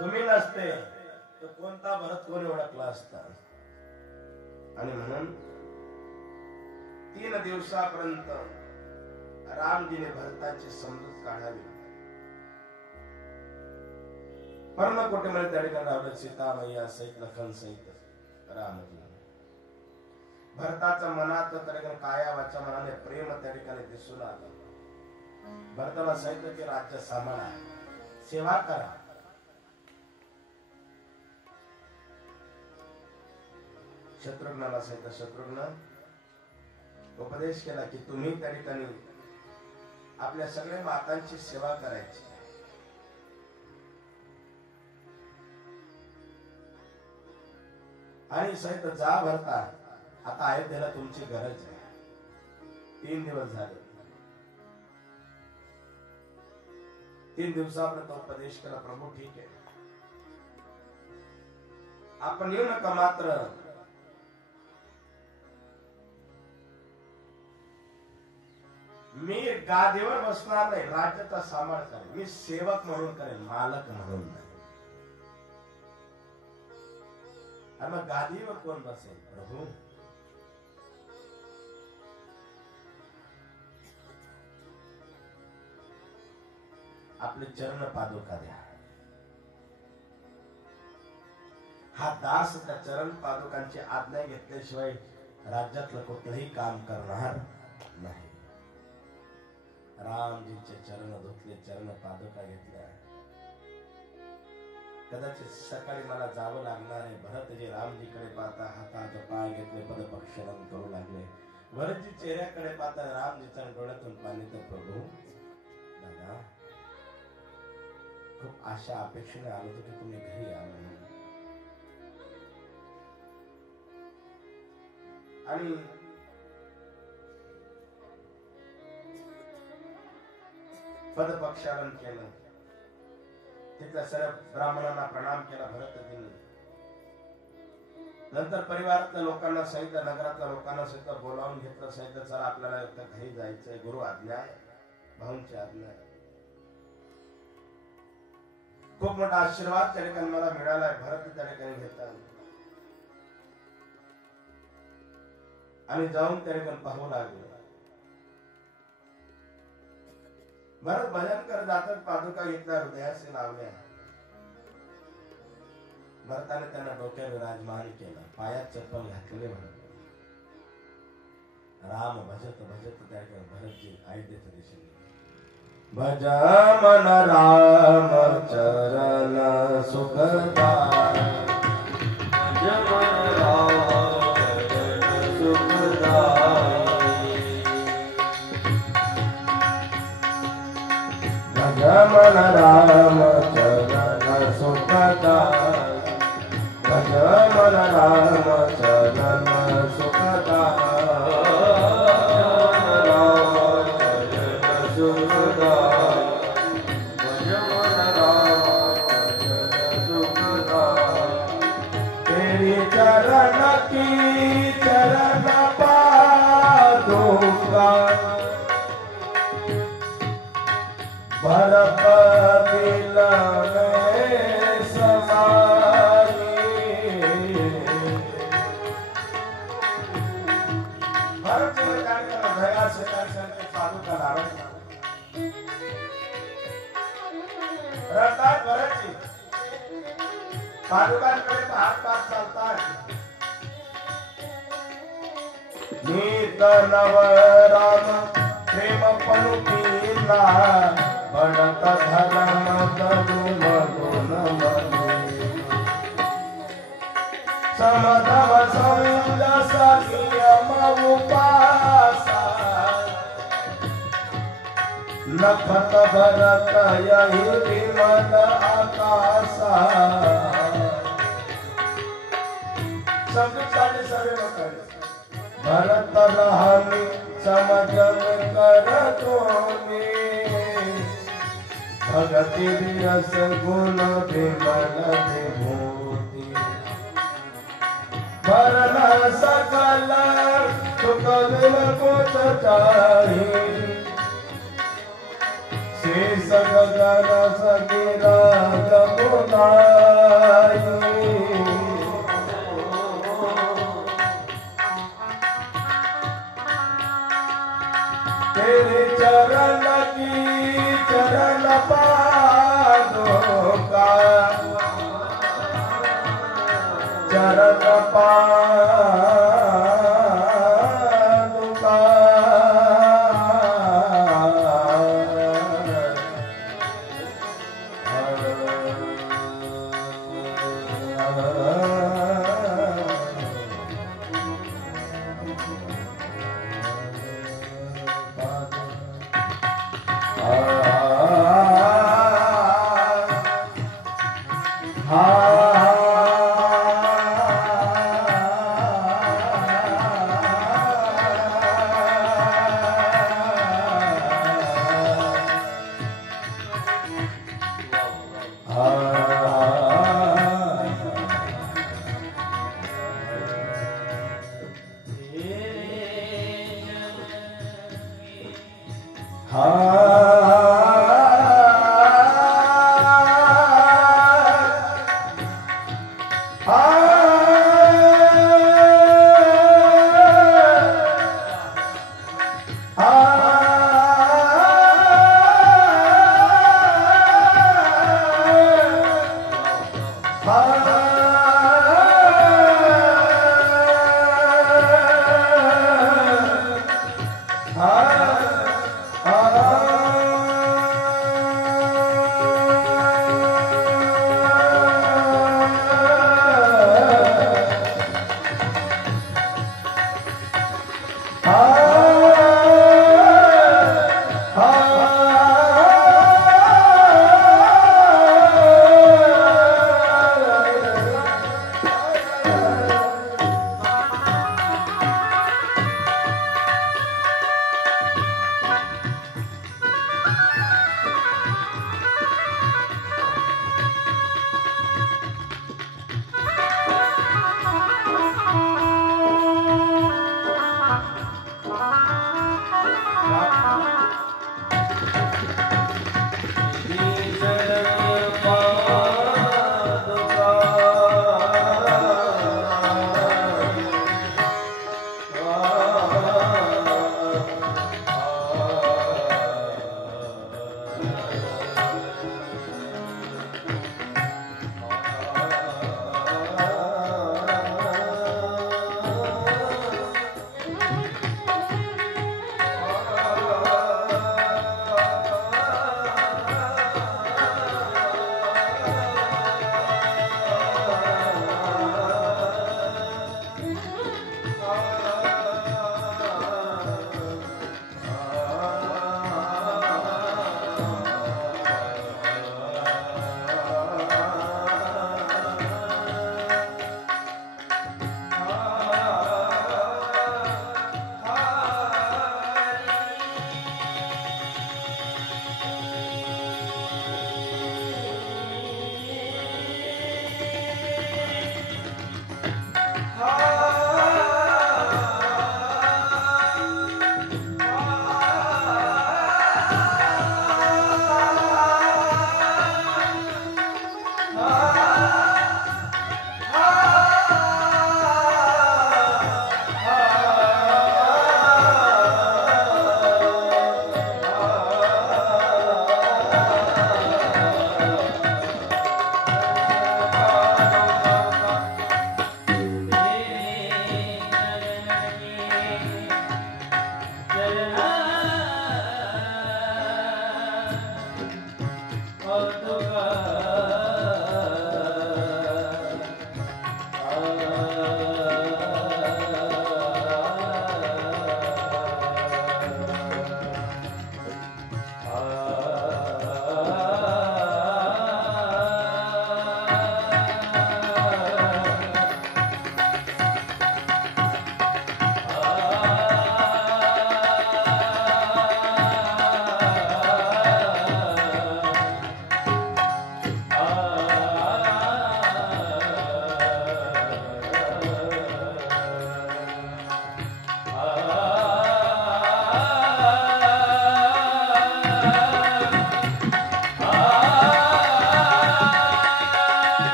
तुम्ही नसते तर कोणता भरत कोणी ओळखला असता. आणि म्हणून 3 दिवसापर्यंत रामजीने भरताची समजूत काढावी. पर्णकुटीमध्ये त्या ठिकाणी राहिलं सीता मैया सहित लखन सहित रामजी. भरताच्या मनात त्या ठिकाणी काया वाचा मनाने प्रेम त्या ठिकाणी दिसून आलं. भरताला सांगितलं की राज्य सांभाळा, सेवा करा. शत्रुघ्नाला सांगितलं, शत्रुघ्न उपदेश केला की तुम्ही त्या ठिकाणी आपल्या सगळ्या मातांची सेवा करायची. आणि सहित जा भरता, आता अयोध्येला तुमची गरज आहे. 3 दिवस झाले. 3 दिवसापर्यंत उपदेश केला. प्रभू ठीक आहे, आपण येऊ नका, मात्र मी गादीवर बसणार नाही, राज्याचा सांभाळ करेन. मी सेवक म्हणून करेन, मालक म्हणून नाही. आणि मग गादीवर कोण बसेल? प्रभू आपले चरण पादुका द्या. हा दास त्या चरण पादुकांची आज्ञा घेतल्याशिवाय राज्यातलं कुठलंही काम करणार नाही. रामजींचे चरण धुतले, चरण पादुका घेतल्या. कदाचित सकाळी मला जावं लागणार आहे. भरतजी रामजीकडे पाहता हातात पाय घेतले, पदपक्षलन करू लागले. भरतजी चेहऱ्याकडे पाहता रामजीच्या डोळ्यातून पाणी. तर प्रभू दादा, खूप आशा अपेक्षेने आलो होतो की तुम्ही घरी या म्हणून. आणि पदपक्षालन केलं. तिथल्या सर्व ब्राह्मणांना प्रणाम केला भरतजींनी. नंतर परिवारातल्या लोकांना सहित, नगरातल्या लोकांना सहित बोलावून घेतलं. सहित चला आपल्याला घरी जायचंय, गुरु आज्ञा आहे, भाऊंची आज्ञा आहे. खूप मोठा आशीर्वाद त्या ठिकाणी मला मिळालाय. भरत त्या ठिकाणी घेतात आणि जाऊन त्या ठिकाणी पाहू लागले. भरत भजन करत जातात, पादुका घेतल्या, हृदयाशी लावल्या. भरताने त्यांना डोक्यावर विराजमान केलं, पायात चप्पल घातलेले. म्हणत राम भजत भजत त्या ठिकाणी भरतजी अयोध्येच्या दिशेने. भज मन राम चरण सुखदाय, भज मन राम चरण सुखदाय. भज मन राम चरण सुखदाय, भज मन राम चरण सुखदाय. चरण की चरण पादुका भरत दिल में समाई. भरत जी भया से पादुका लावत रडतात. भरतजी पादुकांकडे हात पात चालतात. नीत नव राम प्रेम पलुकीला, बडत धर्म तनु मधुन मधु. समधव संग सनियम उपासा, नखत भरत यही विमल आकाशा. समझ सवे भरत रहमी समझन कर तोने, भगति विरस गुण विमल विभूति. भरन सकल सुख बिन कुछ चाही, शेष गगन सगिरा जमुनाई. तेरे चरण की चरण पादुका, चरण पादुका. Ah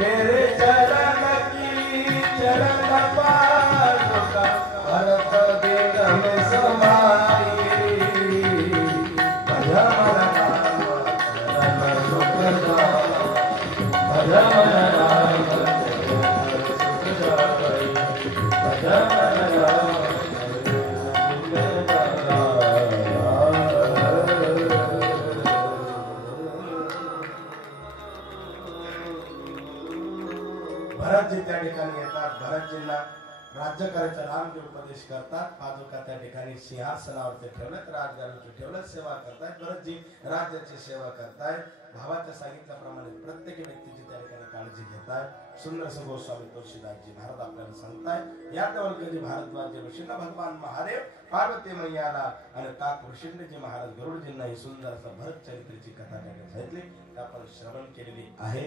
तेरे चरण की चरण पादुका भरत दिन में समाई भज मन राम चरण सुख जाई भज मन राम चरण सुख जाई भज मन राम भरतजी त्या ठिकाणी येतात. भरतजींना राज्य करायचा रामजी उपदेश करतात. पादुका त्या ठिकाणी सिंहासनावरती ठेवल्यात, राजगादीवर ठेवल्यात, सेवा करतायत. भरतजी राज्याची सेवा करतायत. भावाच्या सांगितल्याप्रमाणे प्रत्येक व्यक्तीची त्या ठिकाणी काळजी घेतायत. सुंदर गोस्वामी तुळशीदासजी महाराज आपल्याला सांगतायत या तवलकजी भारद्वाज ऋषींना भगवान महादेव पार्वती मैयाला आणि ताक ऋषींनी महाराज गरुडजींना ही सुंदर असं भरत चरित्राची कथा त्या ठिकाणी सांगितली, आपण श्रवण केलेली आहे.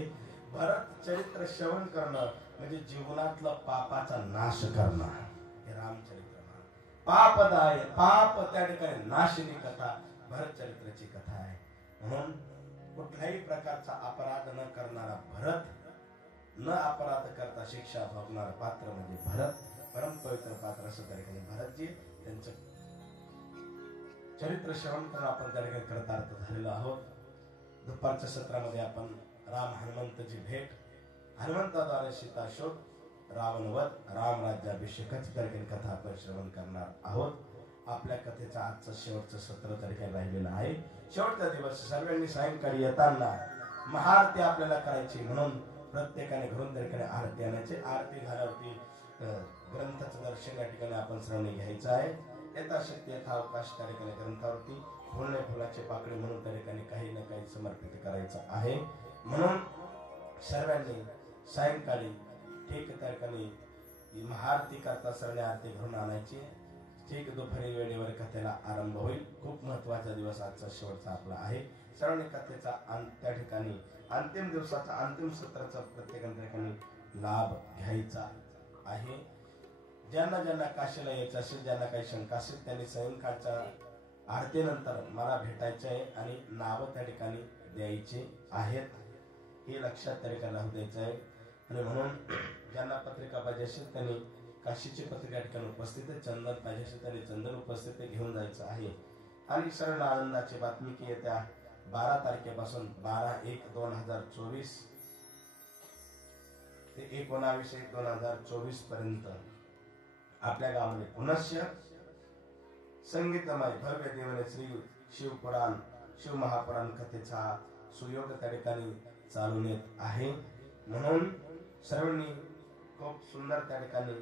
भरत चरित्र श्रवण करणं म्हणजे जीवनातलं पापाचा नाश करणं हे रामचरित्र. पापदाय पाप त्या ठिकाणी नाशिनी कथा भरत चरित्राची कथा आहे. म्हणून कुठल्याही प्रकारचा अपराध न करणारा भरत, न अपराध करता शिक्षा भोगणारा पात्र म्हणजे भरत, परम पवित्र पात्र असं त्या ठिकाणी भरतजी त्यांचं चरित्र श्रवण करून आपण त्या ठिकाणी कृतार्थ झालेलो आहोत. दुपारच्या सत्रामध्ये आपण राम हनुमंतची भेट, हनुमंताद्वारे सीता शोध, रावणवध, राम राज्याभिषेकाची त्या ठिकाणी कथा आपण श्रवण करणार आहोत. आपल्या कथेचा आजचं शेवटचं सत्र त्या ठिकाणी राहिलेलं आहे. शेवटचा दिवस सर्वांनी सायंकाळी येताना महाआरती आपल्याला करायची, म्हणून प्रत्येकाने घरून त्या ठिकाणी आरती आणायची. आरती झाल्यावरती ग्रंथाचं दर्शन या ठिकाणी आपण श्रवणी घ्यायचं आहे. यथाशक्ती यथावकाश त्या ठिकाणी ग्रंथावरती फुलणे फुलाचे पाकळी म्हणून त्या ठिकाणी काही ना काही समर्पित करायचं आहे. म्हणून सर्वांनी सायंकाळी ठीक त्या ठिकाणी महाआरती करता सरणे आरती घरून आणायची. ठीक दुपारी वेळेवर कथेला आरंभ होईल. खूप महत्वाचा दिवस आजचा शेवटचा आपला आहे. सर्वांनी कथेचा त्या ठिकाणी अंतिम दिवसाचा अंतिम सत्राचा प्रत्येकाने त्या ठिकाणी लाभ घ्यायचा आहे. ज्यांना ज्यांना काशीला यायचं असेल, ज्यांना काही शंका असेल, त्यांनी सायंकाळच्या आरतीनंतर मला भेटायचे आहे आणि नाव त्या ठिकाणी द्यायचे आहेत, हे लक्षात त्या ठिकाणी राहू द्यायचं आहे. आणि म्हणून ज्यांना पत्रिका पाहिजे असेल त्यांनी काशीची पत्रिका ठिकाणी उपस्थित आहे, चंदन पाहिजे असेल त्यांनी चंदन उपस्थित घेऊन जायचं आहे. आणि सरळ आनंदाची बातमी की येत्या 12 तारखेपासून 12/1/2024 ते 19/1/2024 पर्यंत आपल्या गावामध्ये पुनश्य संगीतमय भव्य देवने श्री शिवपुराण शिव महापुराण कथेचा सुयोग त्या ठिकाणी चालून येत आहे. म्हणून सर्वांनी खूप सुंदर त्या ठिकाणी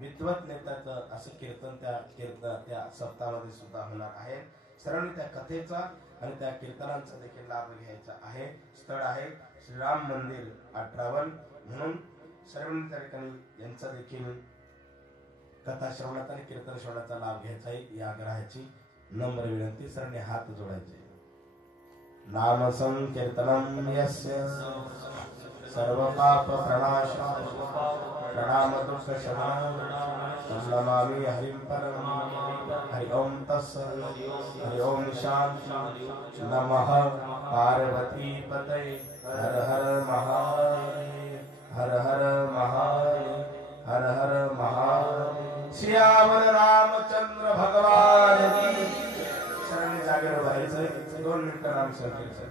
विद्वत नेत्याचं असं कीर्तन त्या सप्ताहामध्ये सुद्धा होणार आहे. सर्वांनी त्या कथेचा आणि त्या कीर्तनांचा देखील लाभ घ्यायचा आहे. स्थळ आहे श्रीराम मंदिर 58. म्हणून सर्वांनी त्या ठिकाणी यांचा देखील कथा श्रवणाचा आणि कीर्तन श्रवणाचा लाभ घ्यायचा आहे. या ग्रहाची नम्र विनंती. सर्वांनी हात जोडायचे. नाम संकीर्तनम यस्य सर्व पाप प्रणाशाय प्रणाम दुःख शमनाय नमामि हरिं परम. हरि ओम तत्सत्. हरि ओम शांति. नमः पार्वती पतये. हर हर महादेव. हर हर महादेव. हर हर महादेव. श्यामल रामचंद्र भगवान की. सर्वांनी जागेवर राहायचं. 2 मिनिटं नाम संकीर्तन.